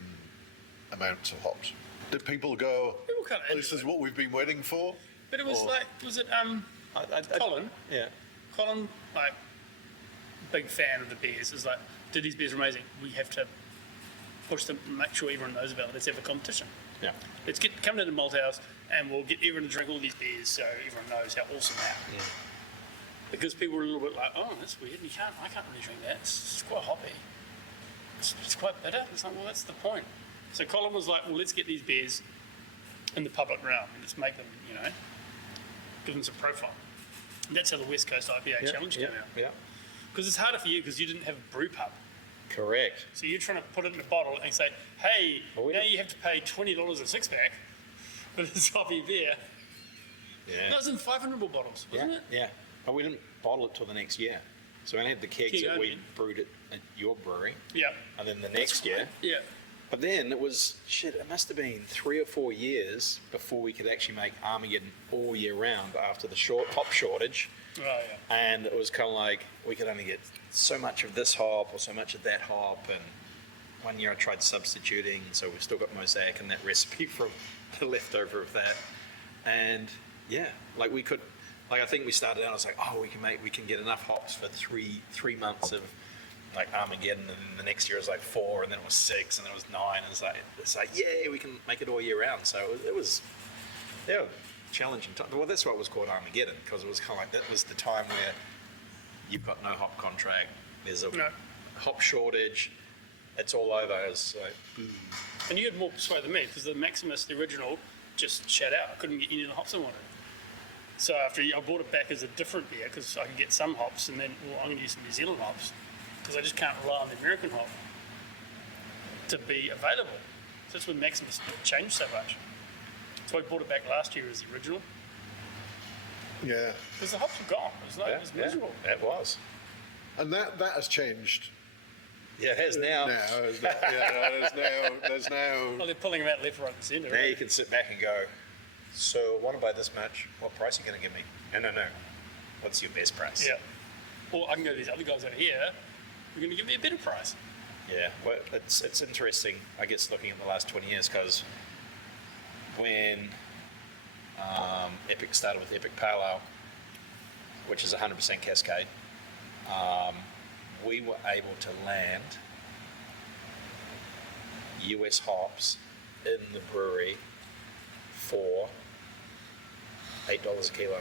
amounts of hops? Did people go, People kind of "Oh, this is what we've been waiting for"? But it was Or- like, was it Colin? Yeah. Colin, like, big fan of the beers. Is like, dude, these beers are amazing. We have to push them, make sure everyone knows about it. Let's have a competition. Yeah. Let's come to the Malthouse and we'll get everyone to drink all these beers so everyone knows how awesome they are. Yeah. Because people were a little bit like, oh, that's weird. I can't really drink that. It's quite hoppy. It's quite bitter. It's like, well, that's the point. So Colin was like, well, let's get these beers in the public realm. Let's make them, give them some profile. And that's how the West Coast IPA Challenge came out. Yeah. Because it's harder for you because you didn't have a brew pub. Correct. So you're trying to put it in a bottle and say, hey, Well, now you have to pay $20 a six-pack for this hoppy beer. Yeah. That was in 500 ml bottles, wasn't it? Yeah. But we didn't bottle it till the next year. So we only had the kegs Keg that we only. brewed it at your brewery. Yeah. And then the next year. Yeah. But then it was, it must have been 3 or 4 years before we could actually make Armageddon all year round after the hop shortage. Oh, yeah. And it was kind of like we could only get so much of this hop or so much of that hop. And one year I tried substituting, so we've still got Mosaic and that recipe from the leftover of that. And yeah, like we could, like I think we started out, I was like, oh, we can get enough hops for three months of like Armageddon, and then the next year it was like 4, and then it was 6, and then it was 9, and it's like yeah, we can make it all year round. So it was challenging time. Well, that's why it was called Armageddon, because it was kind of like that was the time where you've got no hop contract, there's a hop shortage, it's all over. It's like boom. And you had more sway than me because the Maximus, the original, just shut out. I couldn't get any of the hops I wanted. So I bought it back as a different beer because I could get some hops, and then I'm going to use some New Zealand hops because I just can't rely on the American hop to be available. So that's when Maximus changed so much. So I bought it back last year as the original Yeah. because the hops were gone. It was miserable. It was. And that has changed. Yeah, it has now. There's now. Oh, they're pulling them out left, right, and centre. Now you can sit back and go, so I want to buy this much. What price are you going to give me? No. What's your best price? Yeah. Or I can go to these other guys over here. You're going to give me a better price. Yeah. Well, it's interesting, I guess, looking at the last 20 years, because when Epic started with Epic Pale Ale, which is 100% Cascade, we were able to land US hops in the brewery for $8 a kilo,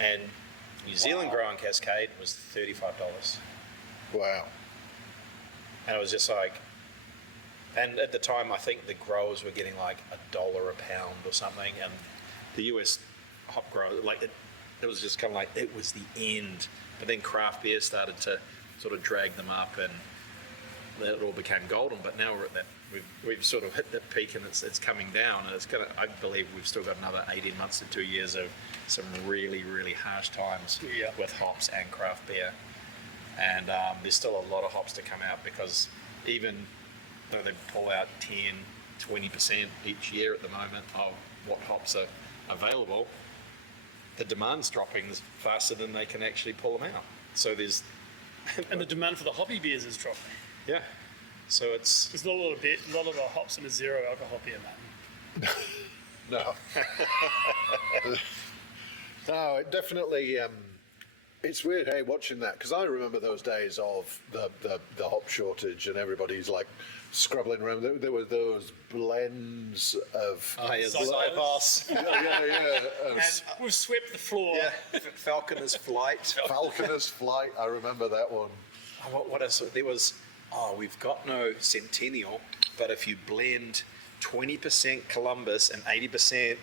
and New Zealand grown Cascade was $35. Wow. And it was just like, and at the time I think the growers were getting like $1 a pound or something, and the US hop growers, like it was just kind of like, it was the end. But then craft beer started to sort of drag them up, and it all became golden. But now we're at that, we've sort of hit that peak, and it's coming down, and it's gonna, I believe we've still got another 18 months to 2 years of some really, really harsh times with hops and craft beer. And there's still a lot of hops to come out, because even though they pull out 10-20% each year at the moment of what hops are available, the demand's dropping faster than they can actually pull them out. So there's And the demand for the hoppy beers is dropping. yeah, so it's There's not a lot of hops in a zero alcohol beer, man. No. No, it definitely. It's weird, hey, watching that, because I remember those days of the hop shortage, and everybody's like scrabbling around. There were those blends of. Cyclops. Yeah. And we've swept the floor. Yeah, Falconer's Flight. Falconer's Flight. I remember that one. What else? There was, we've got no Centennial, but if you blend 20% Columbus and 80%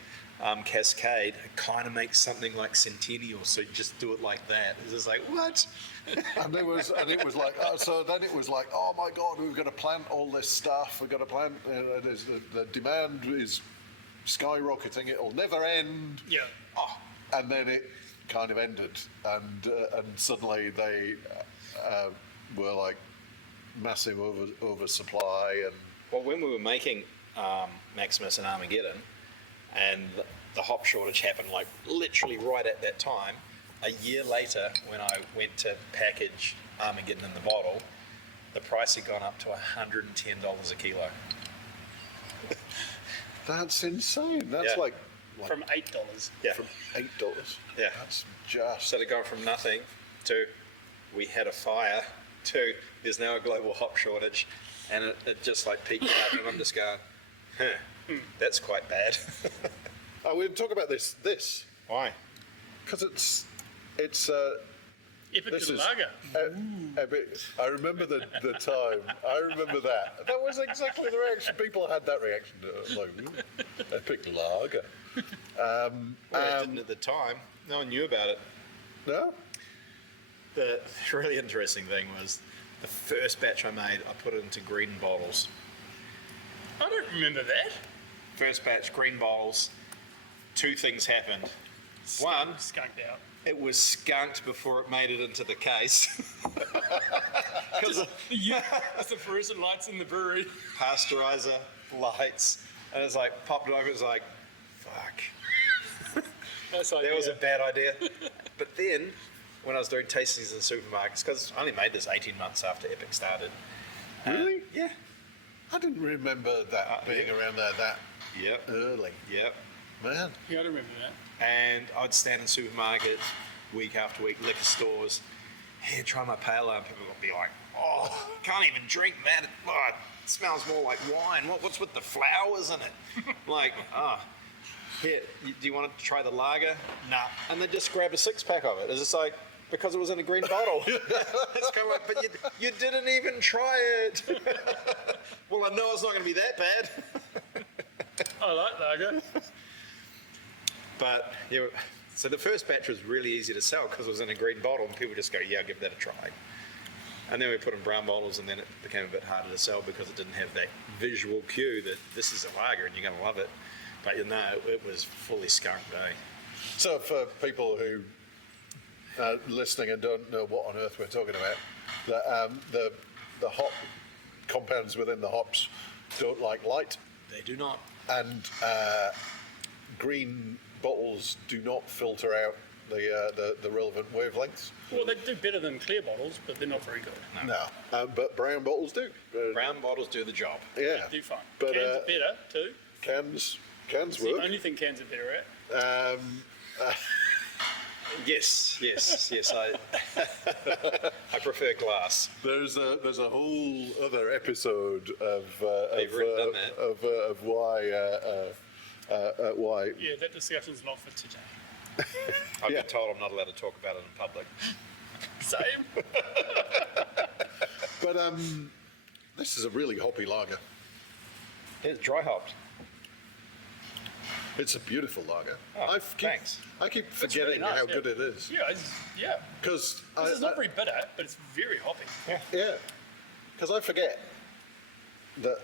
Cascade, it kind of makes something like Centennial. So just do it like that. It's just like, what? And it was like, so then it was like, oh my God, we've got to plant all this stuff. We've got to plant. The demand is skyrocketing. It'll never end. Yeah. And then it kind of ended, and suddenly they were like massive oversupply. And Well, when we were making Maximus and Armageddon, and the hop shortage happened like literally right at that time. A year later, when I went to package Armageddon in the bottle, the price had gone up to $110 a kilo. That's insane. That's Yeah. like From $8. Yeah. from $8. Yeah. That's just. So to go from nothing to we had a fire to there's now a global hop shortage, and it just like peaked out, and I'm just going, that's quite bad. Oh, we'll talk about this. Why? Because it's Epic This and is- Lager. epic. I remember the time. I remember that. That was exactly the reaction. People had that reaction. Like, ooh, epic lager. Well, I didn't at the time. No one knew about it. No? The really interesting thing was the first batch I made, I put it into green bottles. I don't remember that. First batch, green bottles. Two things happened. One, Skunked out. it was skunked before it made it into the case. Because That's the fluorescent lights in the brewery. pasteurizer, lights, and it's like popped it open. It was like, fuck, That's that was a bad idea. But then, when I was doing tastings in supermarkets, because I only made this 18 months after Epic started. Really? Yeah. I didn't remember that being yeah. around there that Yep. early. Yep. Man. Yeah, I don't remember that. And I'd stand in supermarkets week after week, liquor stores. Here, try my pale ale. And people would be like, oh, can't even drink that. It smells more like wine. What's with the flowers in it? Like, here, do you want to try the lager? Nah. And they just grab a 6-pack of it. It's just like, because it was in a green bottle. It's kind of like, but you didn't even try it. Well, I know it's not going to be that bad. I like lager. But yeah, so the first batch was really easy to sell because it was in a green bottle, and people just go, "Yeah, I'll give that a try." And then we put in brown bottles, and then it became a bit harder to sell because it didn't have that visual cue that this is a lager and you're going to love it. But you know, it was fully skunked, eh? So for people who are listening and don't know what on earth we're talking about, the hop compounds within the hops don't like light, They do not. and green bottles do not filter out the relevant wavelengths. Well, they do better than clear bottles, but they're not very good. No, but brown bottles do. Brown bottles do the job. Yeah, They do fine. But, Cans are better too. cans It's the work. only thing cans are better at. Yes. I prefer glass. There's a whole other episode of You've already done that. why Yeah, that discussion's not for today. I've Yeah. been told I'm not allowed to talk about it in public. Same. But this is a really hoppy lager. It's dry hopped. It's a beautiful lager. Oh, thanks. I keep really forgetting nice, how yeah. good it is Yeah. because This is not very bitter, but it's very hoppy. yeah, because I forget that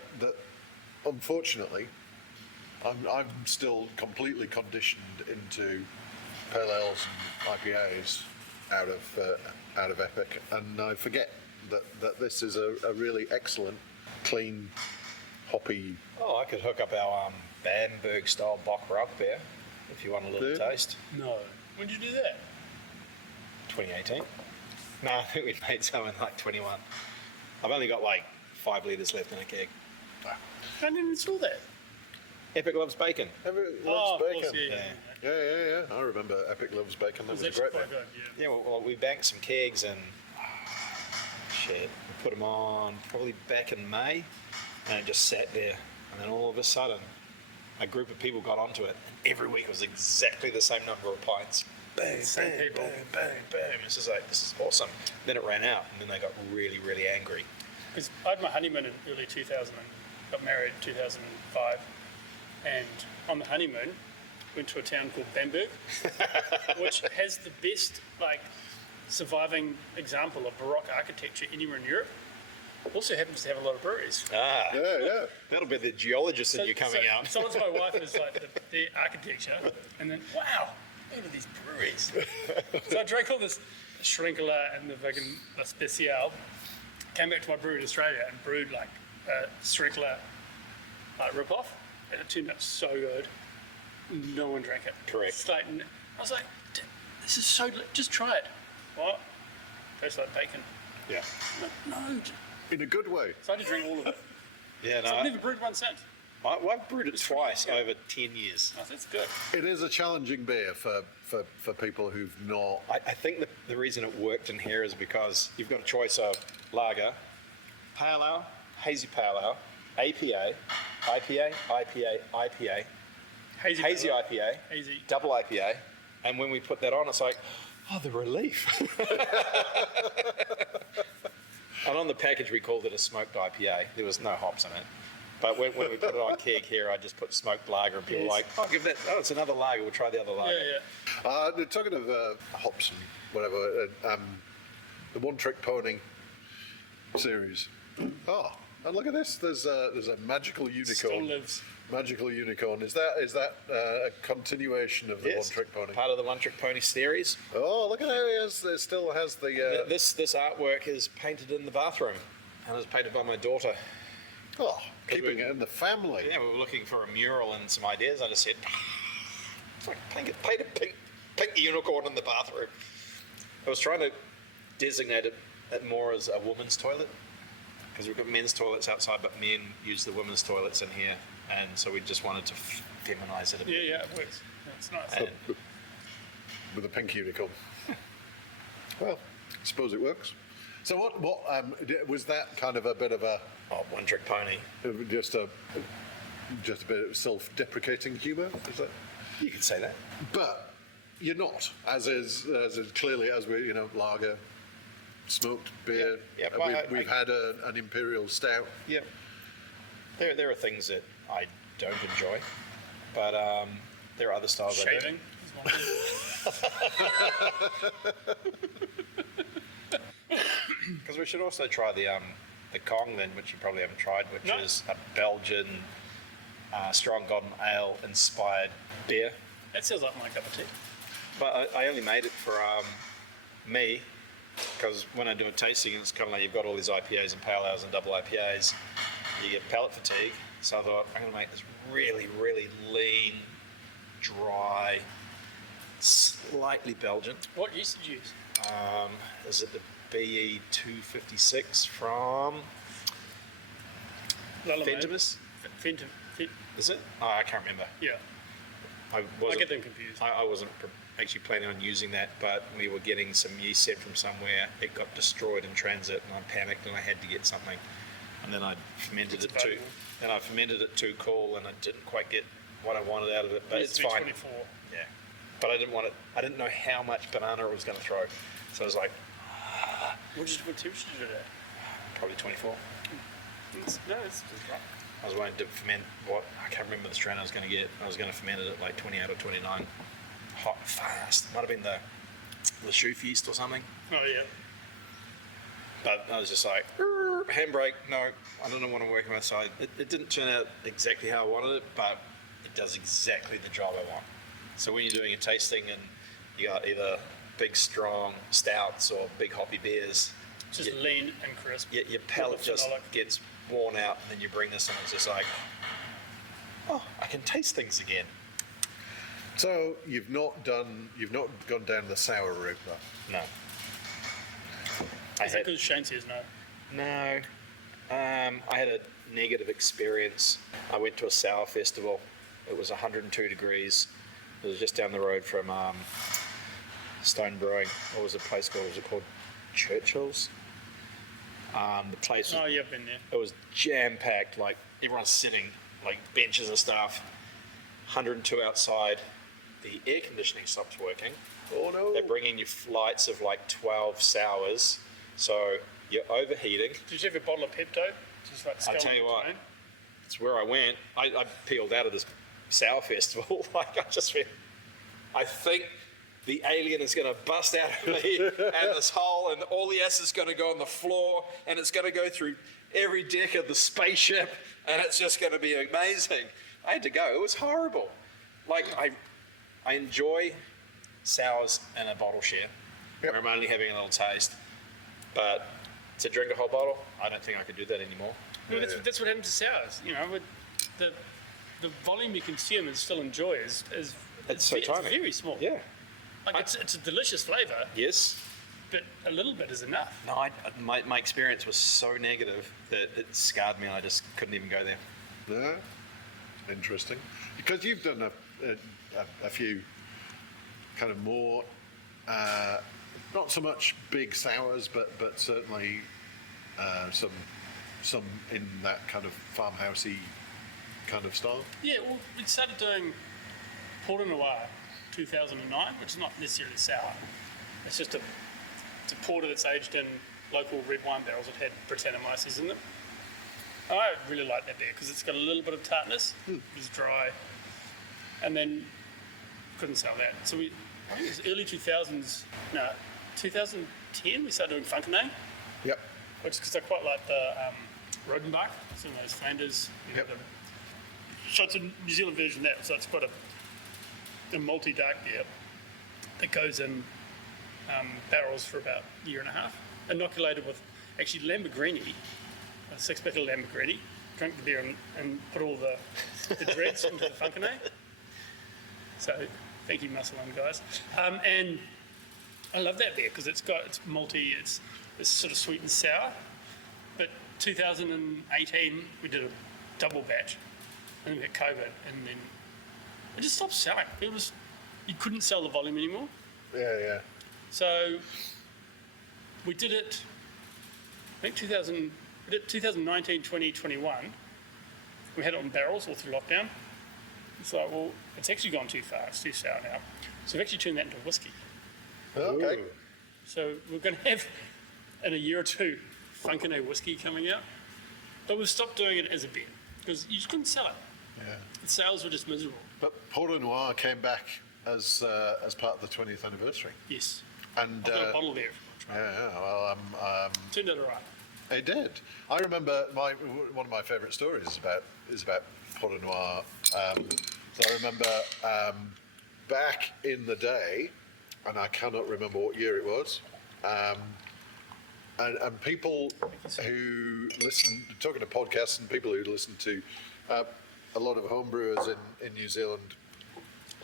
unfortunately I'm still completely conditioned into pale ales and IPAs out of Epic, and I forget that this is a really excellent, clean, hoppy. Oh, I could hook up our Bamberg style Bock Rock beer if you want a little Yeah. taste. No. When did you do that? 2018. No, I think we made some in like 21. I've only got like 5 litres left in a keg. I didn't even saw that. Epic loves bacon. Everyone Oh, loves of course, bacon. yeah. Yeah. I remember Epic loves bacon. That It was was a actually great quite beer. good, yeah. Yeah, well, we banked some kegs and shit. We put them on probably back in May, and it just sat there. And then all of a sudden, a group of people got onto it. And every week it was exactly the same number of pints. Bang, Same bang, people. bang, bang, bang. It's just like, this is awesome. Then it ran out, and then they got really, really angry. Because I had my honeymoon in early 2000 and got married in 2005. And on the honeymoon, went to a town called Bamberg, which has the best, surviving example of Baroque architecture anywhere in Europe. Also happens to have a lot of breweries. Ah, Yeah. that'll be the geologist in you coming out. So once my wife is like the architecture, and then wow, look at these breweries. So I drank all this Schrinkler and the fucking La Special. Came back to my brewery in Australia and brewed a Schrinkler rip-off, and it turned out so good. no one drank it. Correct. It's like, I was like, this is so. Just try it. What? Tastes like bacon. Yeah. No. In a good way. So I had to drink all of it. Yeah, So no. I've never brewed one since. I've brewed it It's twice really good. over 10 years. Oh, that's good. It is a challenging beer for people who've not. I think the reason it worked in here is because you've got a choice of lager, pale ale, hazy pale ale, APA, IPA, IPA, hazy pale ale. IPA, Hazy. double IPA, and when we put that on, it's like, oh, the relief. And on the package, we called it a smoked IPA. There was no hops in it. But when we put it on keg here, I just put smoked lager, and people were like, oh, give that, oh, it's another lager, we'll try the other lager. Yeah. Talking of hops and whatever, the One Trick Pony series. Oh, and look at this. There's a magical Still unicorn. lives. Magical unicorn. Is that a continuation of the Yes, One Trick Pony? part of the One Trick Pony series. Oh, look at how it still has the. This artwork is painted in the bathroom, and it was painted by my daughter. Oh, keeping it in the family. Yeah, we were looking for a mural and some ideas. I just said, it's like paint a pink unicorn in the bathroom. I was trying to designate it more as a woman's toilet, because we've got men's toilets outside, but men use the women's toilets in here, and so we just wanted to feminize it a bit. Yeah, it works. Yeah, it's nice. And With a pink unicorn. Well, I suppose it works. So what was that kind of a bit of a One Trick Pony. just a bit of self-deprecating humour? Is that? You could say that. But you're not, as is clearly as we lager, smoked beer. Yeah, and well, we've had an imperial stout. Yeah. There are things that I don't enjoy, but there are other styles I do. Shaving is one thing. Because we should also try the Kong then, which you probably haven't tried, which No. is a Belgian strong golden ale inspired beer. That sounds like my cup of tea. But I only made it for me, because when I do a tasting, it's kind of like you've got all these IPAs and pale ales and double IPAs, you get palate fatigue. So I thought, I'm going to make this really, really lean, dry, slightly Belgian. What yeast did you use? Is it the BE 256 from Fentimus? Fentim. Is it? Oh, I can't remember. Yeah. I I get them confused. I wasn't actually planning on using that, but we were getting some yeast sent from somewhere. It got destroyed in transit, and I panicked, and I had to get something. And then I fermented it too. Then I fermented it too cool, and I didn't quite get what I wanted out of it. But it's fine. 24. Yeah. But I didn't want it. I didn't know how much banana it was going to throw, so I was like, What temperature did it at? probably 24. It's right. I was waiting to ferment I can't remember the strain I was going to get. I was going to ferment it at like 28 or 29. Hot, fast. Might have been the Schoof yeast or something. Oh, yeah. But I was just like, handbrake, no, I don't want to work with. So it didn't turn out exactly how I wanted it, but it does exactly the job I want. So when you're doing a tasting and you got either big, strong stouts or big hoppy beers, Just lean and crisp. your palate just Phenolic. gets worn out, and then you bring this and it's just like, oh, I can taste things again. So you've not gone down the sour route, though. No. Is it because Shane says no? No. I had a negative experience. I went to a sour festival. It was 102 degrees. It was just down the road from Stone Brewing. What was the place called? Was it called Churchill's? The place was, Oh, yeah, I've been there. it was jam-packed. Like, everyone's sitting, like, benches and stuff. 102 outside. The air conditioning stops working. Oh no! They're bringing you flights of like 12 sours. So you're overheating. Did you have a bottle of Pepto? Just like I'll tell you what, it's where I went. I peeled out of this sour festival. Like, I think the alien is going to bust out of me and this hole, and all the acid's going to go on the floor, and it's going to go through every deck of the spaceship, and it's just going to be amazing. I had to go. It was horrible. Like, I enjoy sours in a bottle share, where I'm only having a little taste, but to drink a whole bottle, I don't think I could do that anymore. No, that's what happens to sours. You know, with the volume you consume and still enjoy is It's so it's tiny. very small. Yeah. Like it's a delicious flavour, Yes. but a little bit is enough. No, my experience was so negative that it scarred me and I just couldn't even go there. Yeah, interesting. Because you've done a few kind of more, not so much big sours, but certainly some in that kind of farmhousey kind of style. Yeah, well, we started doing Porter Noir 2009, which is not necessarily sour. It's just it's a porter that's aged in local red wine barrels that had Brettanomyces in them. I really like that beer because it's got a little bit of tartness. It's dry, and then couldn't sell that. So I think it was early 2000s. No, 2010 we started doing Funkenay, Yep. which is because I quite like the Rodenbach, some of those Flanders. Yep. So it's a New Zealand version of that. So it's quite a multi-dark beer that goes in barrels for about a year and a half, inoculated with actually Lamborghini, a 6-pack of Lamborghini. Drank the beer and put all the dreads into the Funkenay. So thank you, Muscle On guys. And I love that beer because it's malty, it's sort of sweet and sour. But 2018 we did a double batch, and then we had COVID, and then it just stopped selling. You couldn't sell the volume anymore. Yeah. So we did it, I think 2019, 20, 21. We had it on barrels all through lockdown. It's like, well, it's actually gone too far. It's too sour now. So we've actually turned that into whiskey. Okay. So we're going to have, in a year or two, Funkenay whiskey coming out. But we've stopped doing it as a beer because you just couldn't sell it. Yeah. The sales were just miserable. But Porter Noir came back as part of the 20th anniversary. Yes. And I've got a bottle there if you want to try. yeah, well, Turned out all right. it did. I remember one of my favourite stories is about Porter Noir. So I remember back in the day, and I cannot remember what year it was. And people who listen, talking to podcasts, and people who listen to a lot of home brewers in New Zealand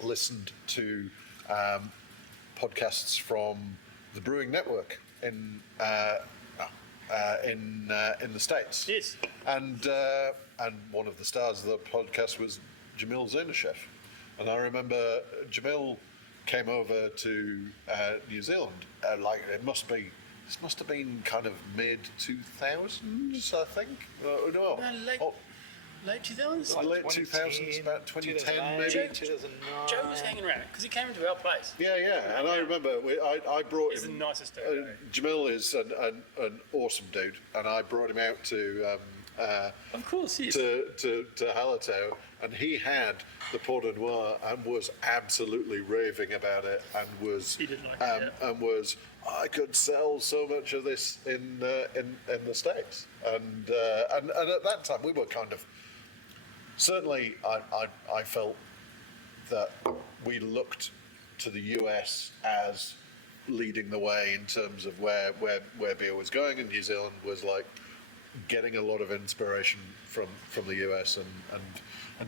listened to podcasts from the Brewing Network in the States. Yes. And one of the stars of the podcast was Jamil Zainasheff. And I remember Jamil came over to New Zealand. This must have been kind of mid 2000s, I think. No, Late 2000s? late 2000s, about 2010 maybe. 2009. Joe was hanging around because he came into our place. Yeah. And I remember I brought He's the him. nicest dude. Jamil is an awesome dude, and I brought him out to Of course, yes. to Hallertau, and he had the Porter Noir and was absolutely raving about it, and was He did like it, yeah. and was, I could sell so much of this in the States, and at that time we were kind of, certainly I felt that we looked to the US as leading the way in terms of where beer was going, and New Zealand was like getting a lot of inspiration from the US, and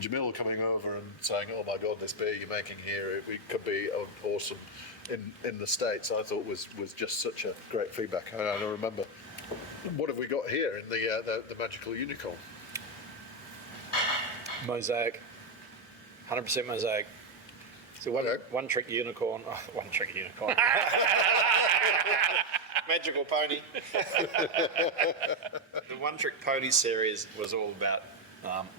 Jamil coming over and saying, oh my God, this beer you're making here, it could be awesome in the States, I thought was just such a great feedback. And I remember, what have we got here in the Magical Unicorn? Mosaic. 100% mosaic. So one trick unicorn. Oh, one trick unicorn. Magical pony. The One Trick Pony series was all about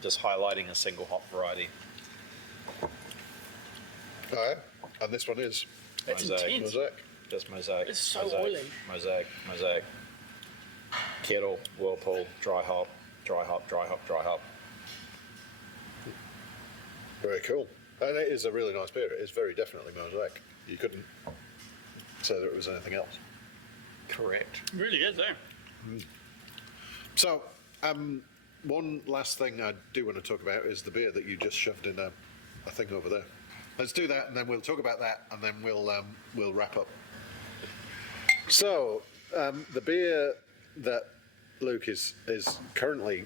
just highlighting a single hop variety. Oh, yeah. And this one is That's Mosaic. intense. Mosaic. Just mosaic. It's so mosaic, oily. Mosaic. Kettle, whirlpool, dry hop, dry hop, dry hop, dry hop. Very cool. And it is a really nice beer. It is very definitely Mosaic. You couldn't say that it was anything else. Correct. It really is, eh? So, one last thing I do want to talk about is the beer that you just shoved in a thing over there. Let's do that, and then we'll talk about that, and then we'll wrap up. So, the beer that Luke is currently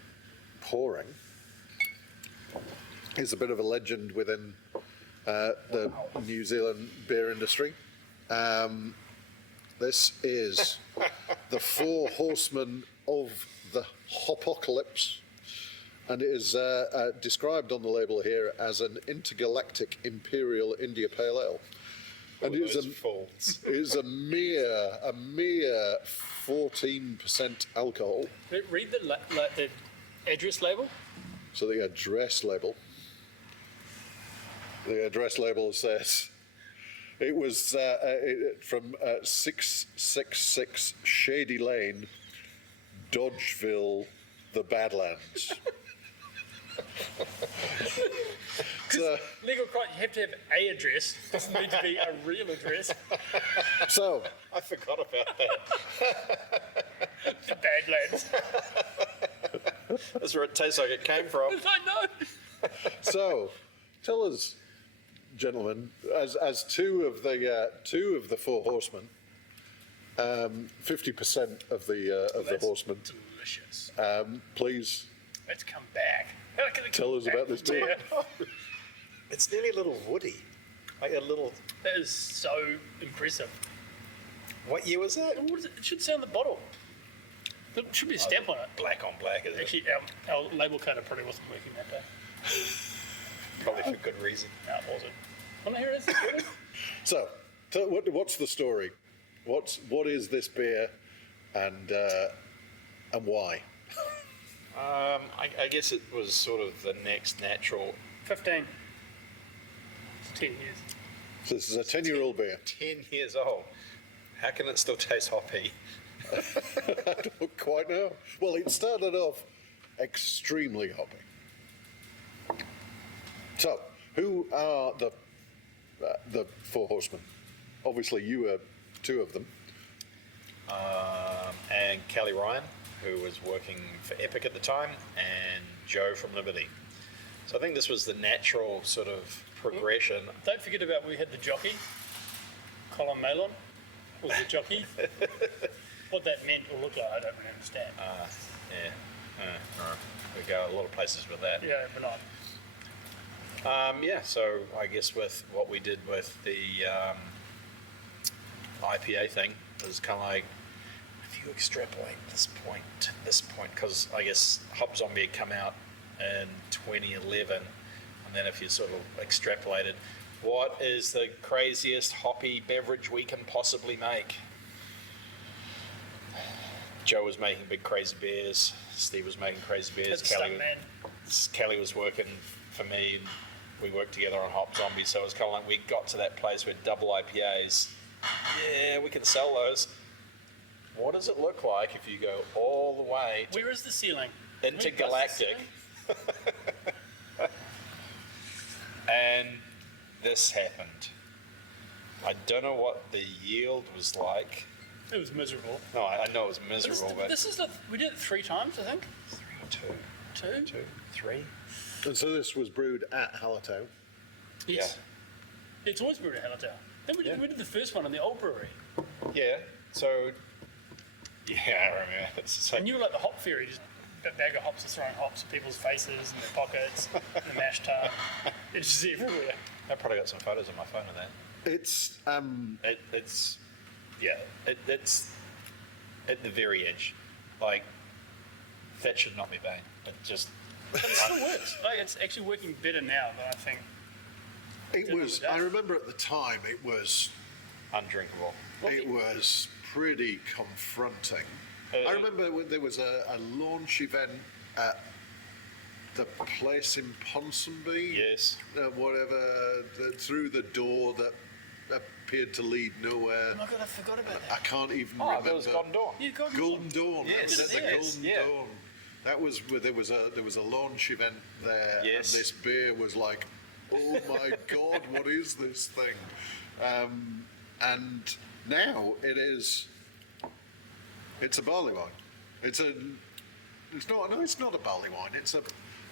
pouring He's a bit of a legend within the New Zealand beer industry. This is the Four Horsemen of the Hopocalypse, and it is described on the label here as an intergalactic imperial India Pale Ale. And it is a mere 14% alcohol. Read the address label. So the address label. The address label says it was from 666 Shady Lane, Dodgeville, the Badlands. So, legal crime, you have to have a address. It doesn't need to be a real address. so I forgot about that. The Badlands. That's where it tastes like it came from. I know. So, tell us, gentlemen, as two of the Four Horsemen, 50% of the horsemen, Delicious. please Let's come back. How can it tell come us back about this from beer. there? It's nearly a little woody. Like a little. That is so impressive. What year was that? What is it? It should say on the bottle. There should be a stamp on it. Black on black, is it? Actually, our label coder probably wasn't working that day. Probably for good reason. No, it wasn't. Oh, no, here it is. So, what's the story? What is this beer, and why? I guess it was sort of the next natural 15. It's 10 years. So this is a 10-year-old beer. 10 years old. How can it still taste hoppy? I don't quite know. Well, it started off extremely hoppy. So, who are the Four Horsemen? Obviously, you were two of them. And Kelly Ryan, who was working for Epic at the time, and Joe from Liberty. So I think this was the natural sort of progression. Don't forget about we had the jockey, Colin Malon, was the jockey. What that meant or looked like, I don't really understand. We go a lot of places with that. Yeah, but not. So I guess with what we did with the IPA thing, it was kind of like, if you extrapolate this point to this point, because I guess Hop Zombie had come out in 2011, and then if you sort of extrapolated, what is the craziest hoppy beverage we can possibly make? Joe was making big crazy beers, Steve was making crazy beers, Kelly was working for me, and we worked together on Hop Zombie, so it was kind of like we got to that place where double IPAs, yeah, we can sell those. What does it look like if you go all the way to Where is the ceiling? intergalactic? And this happened. I don't know what the yield was like. It was miserable. No, I know it was miserable, but We did it 3 times, I think. 3 or 2. 2? 2, 3. And so this was brewed at Hallertau. Yes. It's always brewed at Hallertau. Then we did the first one in the old brewery. Yeah. So, yeah, I remember. It's And you were like the hop fairy, just a bag of hops, just throwing hops in people's faces and their pockets, and the mash tub. It's just everywhere. I probably got some photos on my phone of that. It's It's at the very edge. Like, that should not be banned. It just. But it still works. Like, it's actually working better now than I think. it was. I remember at the time it was Undrinkable. pretty confronting. I remember when there was a launch event at the place in Ponsonby. Yes. Through the door that appeared to lead nowhere. Oh my God, I forgot about I that. can't even Oh, remember. that was Golden Dawn. You got Golden Dawn. Yes, That was at the yes, Golden yeah. Dawn. That was where there was a launch event there, Yes. and this beer was like, oh my God, what is this thing? And now it's a barley wine. It's not a barley wine.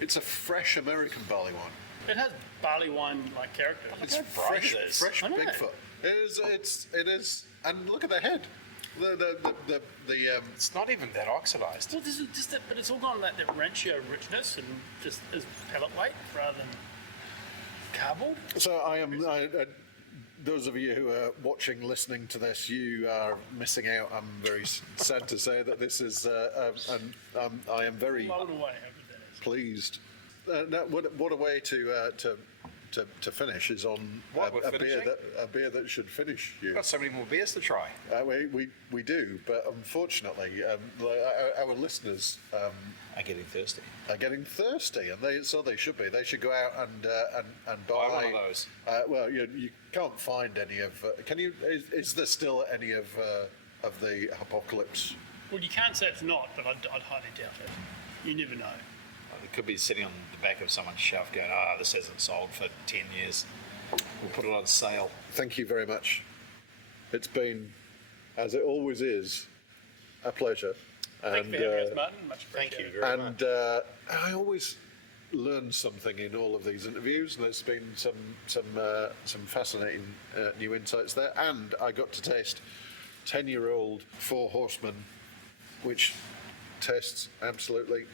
It's a fresh American barley wine. It has barley wine-like character. It's how bright fresh, it is. fresh I know. Bigfoot. It is, and look at the head. The It's not even that oxidized. Well, this is just that, but it's all gone like that rancio richness and just as palate weight rather than. cardboard. So those of you who are watching, listening to this, you are missing out. I'm very sad to say that this is. I am very Blown away how good that is. pleased. What a way to finish is on What, we're a beer finishing? that should finish you. We've got so many more beers to try. We do, but unfortunately, our listeners I'm getting thirsty. are getting thirsty, and they should be. They should go out and buy Buy one of those. Well, you can't find any of. Can you? Is there still any of the Apocalypse? Well, you can't say it's not, but I'd highly doubt it. You never know. It could be sitting on the back of someone's shelf going, this hasn't sold for 10 years. We'll put it on sale. Thank you very much. It's been, as it always is, a pleasure. Thank you for having us, Martin. Much Thank you appreciated. very much. And I always learn something in all of these interviews, and there's been some fascinating new insights there. And I got to taste 10-year-old Four Horsemen, which tastes absolutely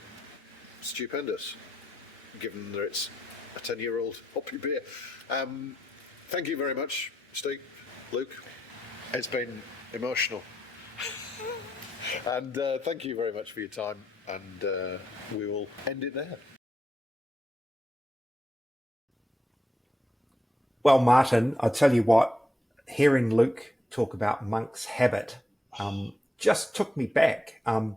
stupendous, given that it's a 10-year-old hoppy beer. Thank you very much, Steve, Luke. It's been emotional. And thank you very much for your time, and we will end it there. Well, Martin, I'll tell you what, hearing Luke talk about Monk's Habit just took me back. And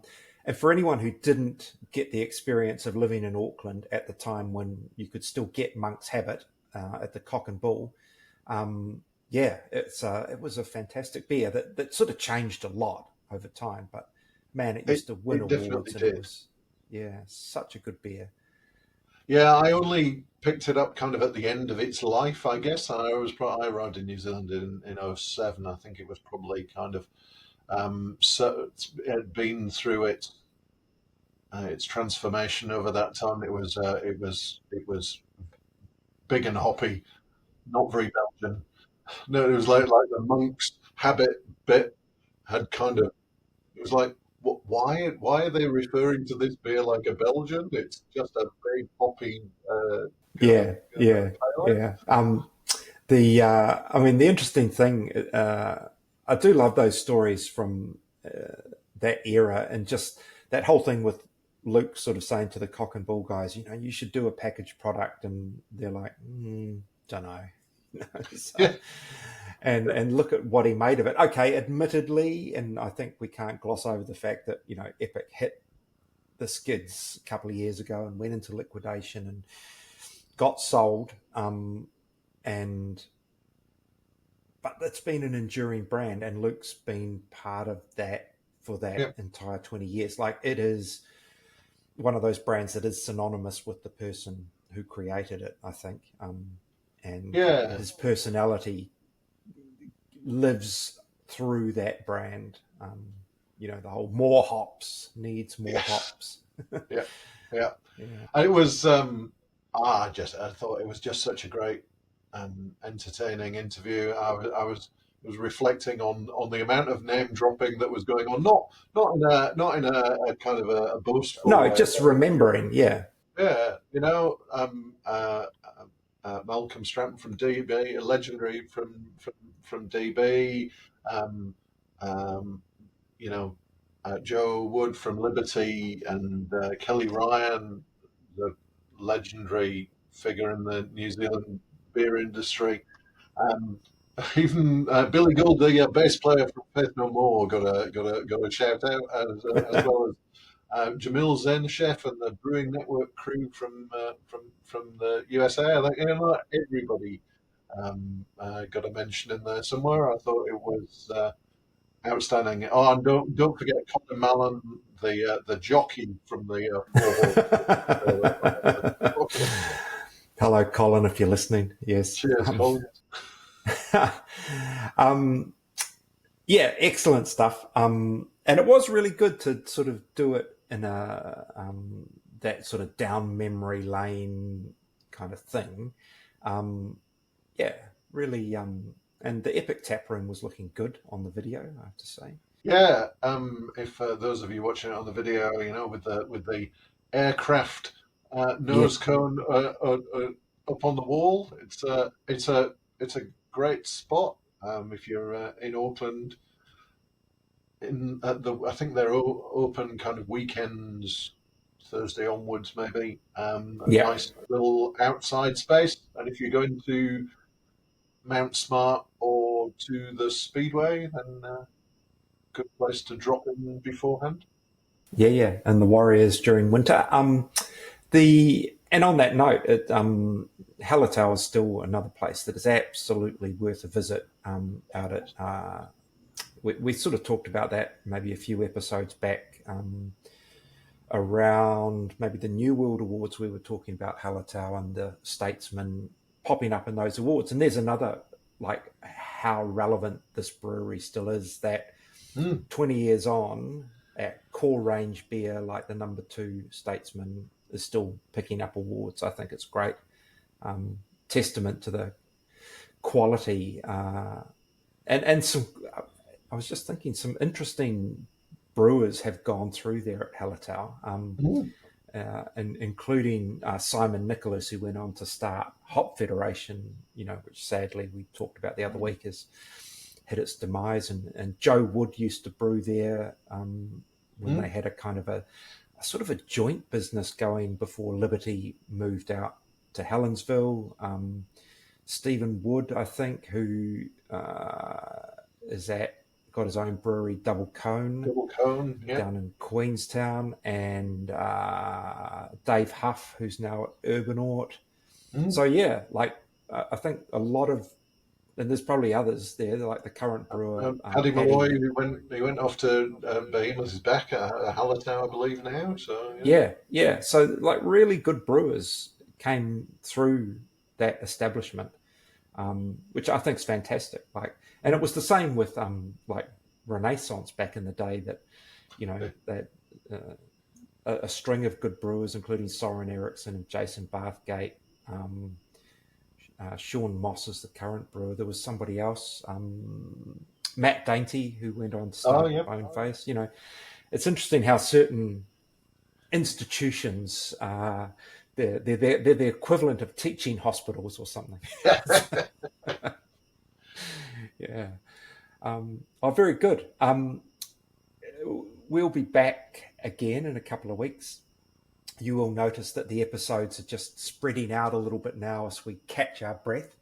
for anyone who didn't get the experience of living in Auckland at the time when you could still get Monk's Habit at the Cock and Bull, it was a fantastic beer that sort of changed a lot over time. But man, it used to win awards. And it was, such a good beer. Yeah, I only picked it up kind of at the end of its life, I guess. I arrived in New Zealand in 2007. I think it was probably kind of so it had been through its transformation over that time. It was big and hoppy, not very Belgian. No, it was like the Monk's Habit bit had kind of. It was like, why are they referring to this beer like a Belgian? It's just a big hoppy. The interesting thing, I do love those stories from that era, and just that whole thing with Luke sort of saying to the Cock and Bull guys, you should do a packaged product, and they're like, don't know. And look at what he made of it. Okay, admittedly, and I think we can't gloss over the fact that, Epic hit the skids a couple of years ago and went into liquidation and got sold. But it's been an enduring brand, and Luke's been part of that for that entire 20 years. Like, it is one of those brands that is synonymous with the person who created it, I think. His personality lives through that brand. The whole more hops needs more hops. Yeah. And it was I thought it was just such a great entertaining interview. I was reflecting on the amount of name dropping that was going on, not in a kind of a boastful way. Just remembering. Malcolm Stratton from DB, a legendary from DB, Joe Wood from Liberty, and Kelly Ryan, the legendary figure in the New Zealand beer industry. Even Billy Gould, the bass player from Faith No More, got a shout out, as well as Jamil Zen Chef and the Brewing Network crew from the USA. I think everybody got a mention in there somewhere. I thought it was outstanding. Oh, and don't forget Colin Mallon, the jockey from the. Hello, Colin, if you're listening. Yes. Cheers, Colin. Excellent stuff. And it was really good to sort of do it in a that sort of down memory lane kind of thing. Really. And the Epic tap room was looking good on the video, I have to say. Yeah. If those of you watching it on the video, with the aircraft nose cone up on the wall. It's a great spot if you're in Auckland. I think they're open kind of weekends, Thursday onwards, maybe. A Yeah. nice little outside space. And if you're going to Mount Smart or to the Speedway, then good place to drop in beforehand. Yeah, and the Warriors during winter. And on that note, Hallertau is still another place that is absolutely worth a visit. Out at we sort of talked about that maybe a few episodes back. Around maybe the New World Awards, we were talking about Hallertau and the Statesman popping up in those awards. And there's another, like, how relevant this brewery still is, that 20 years on, at core range beer like the number 2 Statesman is still picking up awards. I think it's great. Testament to the quality. And some, I was just thinking, some interesting brewers have gone through there at Hallertau, and including Simon Nicholas, who went on to start Hop Federation, which sadly we talked about the other week has hit its demise. And Joe Wood used to brew there when they had a kind of a sort of a joint business going before Liberty moved out to Helensville. Stephen Wood, I think, who got his own brewery, Double Cone, down in Queenstown, and Dave Huff, who's now at Urbanaut. So yeah, I think a lot of, and there's probably others there, like the current brewer, Paddy Malloy, he went off to Behemoth. He's back at Hallertau, I believe now. So yeah. So like really good brewers came through that establishment, which I think is fantastic. And it was the same with like Renaissance back in the day, that that a string of good brewers, including Soren Eriksson and Jason Bathgate. Sean Moss is the current brewer. There was somebody else, Matt Dainty, who went on to start Boneface. It's interesting how certain institutions, they're the equivalent of teaching hospitals or something. Yeah. Very good. We'll be back again in a couple of weeks. You will notice that the episodes are just spreading out a little bit now as we catch our breath.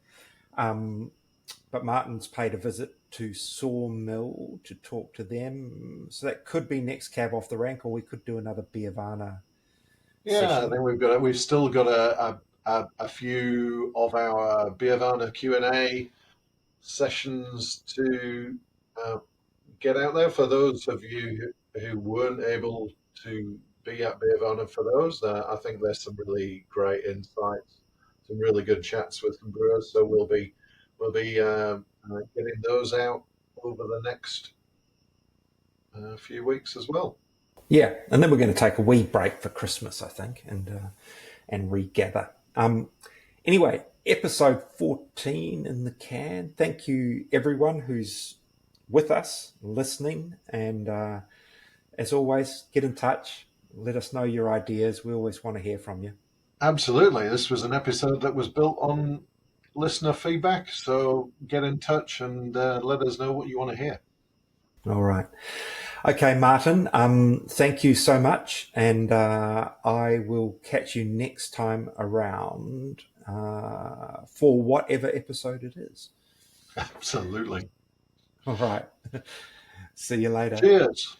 But Martin's paid a visit to Sawmill to talk to them. So that could be next cab off the rank, or we could do another Beervana session. I think we've still got a few of our Beervana Q&A sessions to get out there for those of you who weren't able to be at Beervana. For those, I think there's some really great insights, some really good chats with some brewers. So we'll be getting those out over the next few weeks as well. Yeah, and then we're going to take a wee break for Christmas, I think, and regather. Anyway, episode 14 in the can. Thank you, everyone who's with us, listening, and as always, get in touch. Let us know your ideas. We always want to hear from you. Absolutely. This was an episode that was built on listener feedback, so get in touch and let us know what you want to hear. All right. Okay, Martin, thank you so much, and I will catch you next time around for whatever episode it is. Absolutely. All right. See you later. Cheers.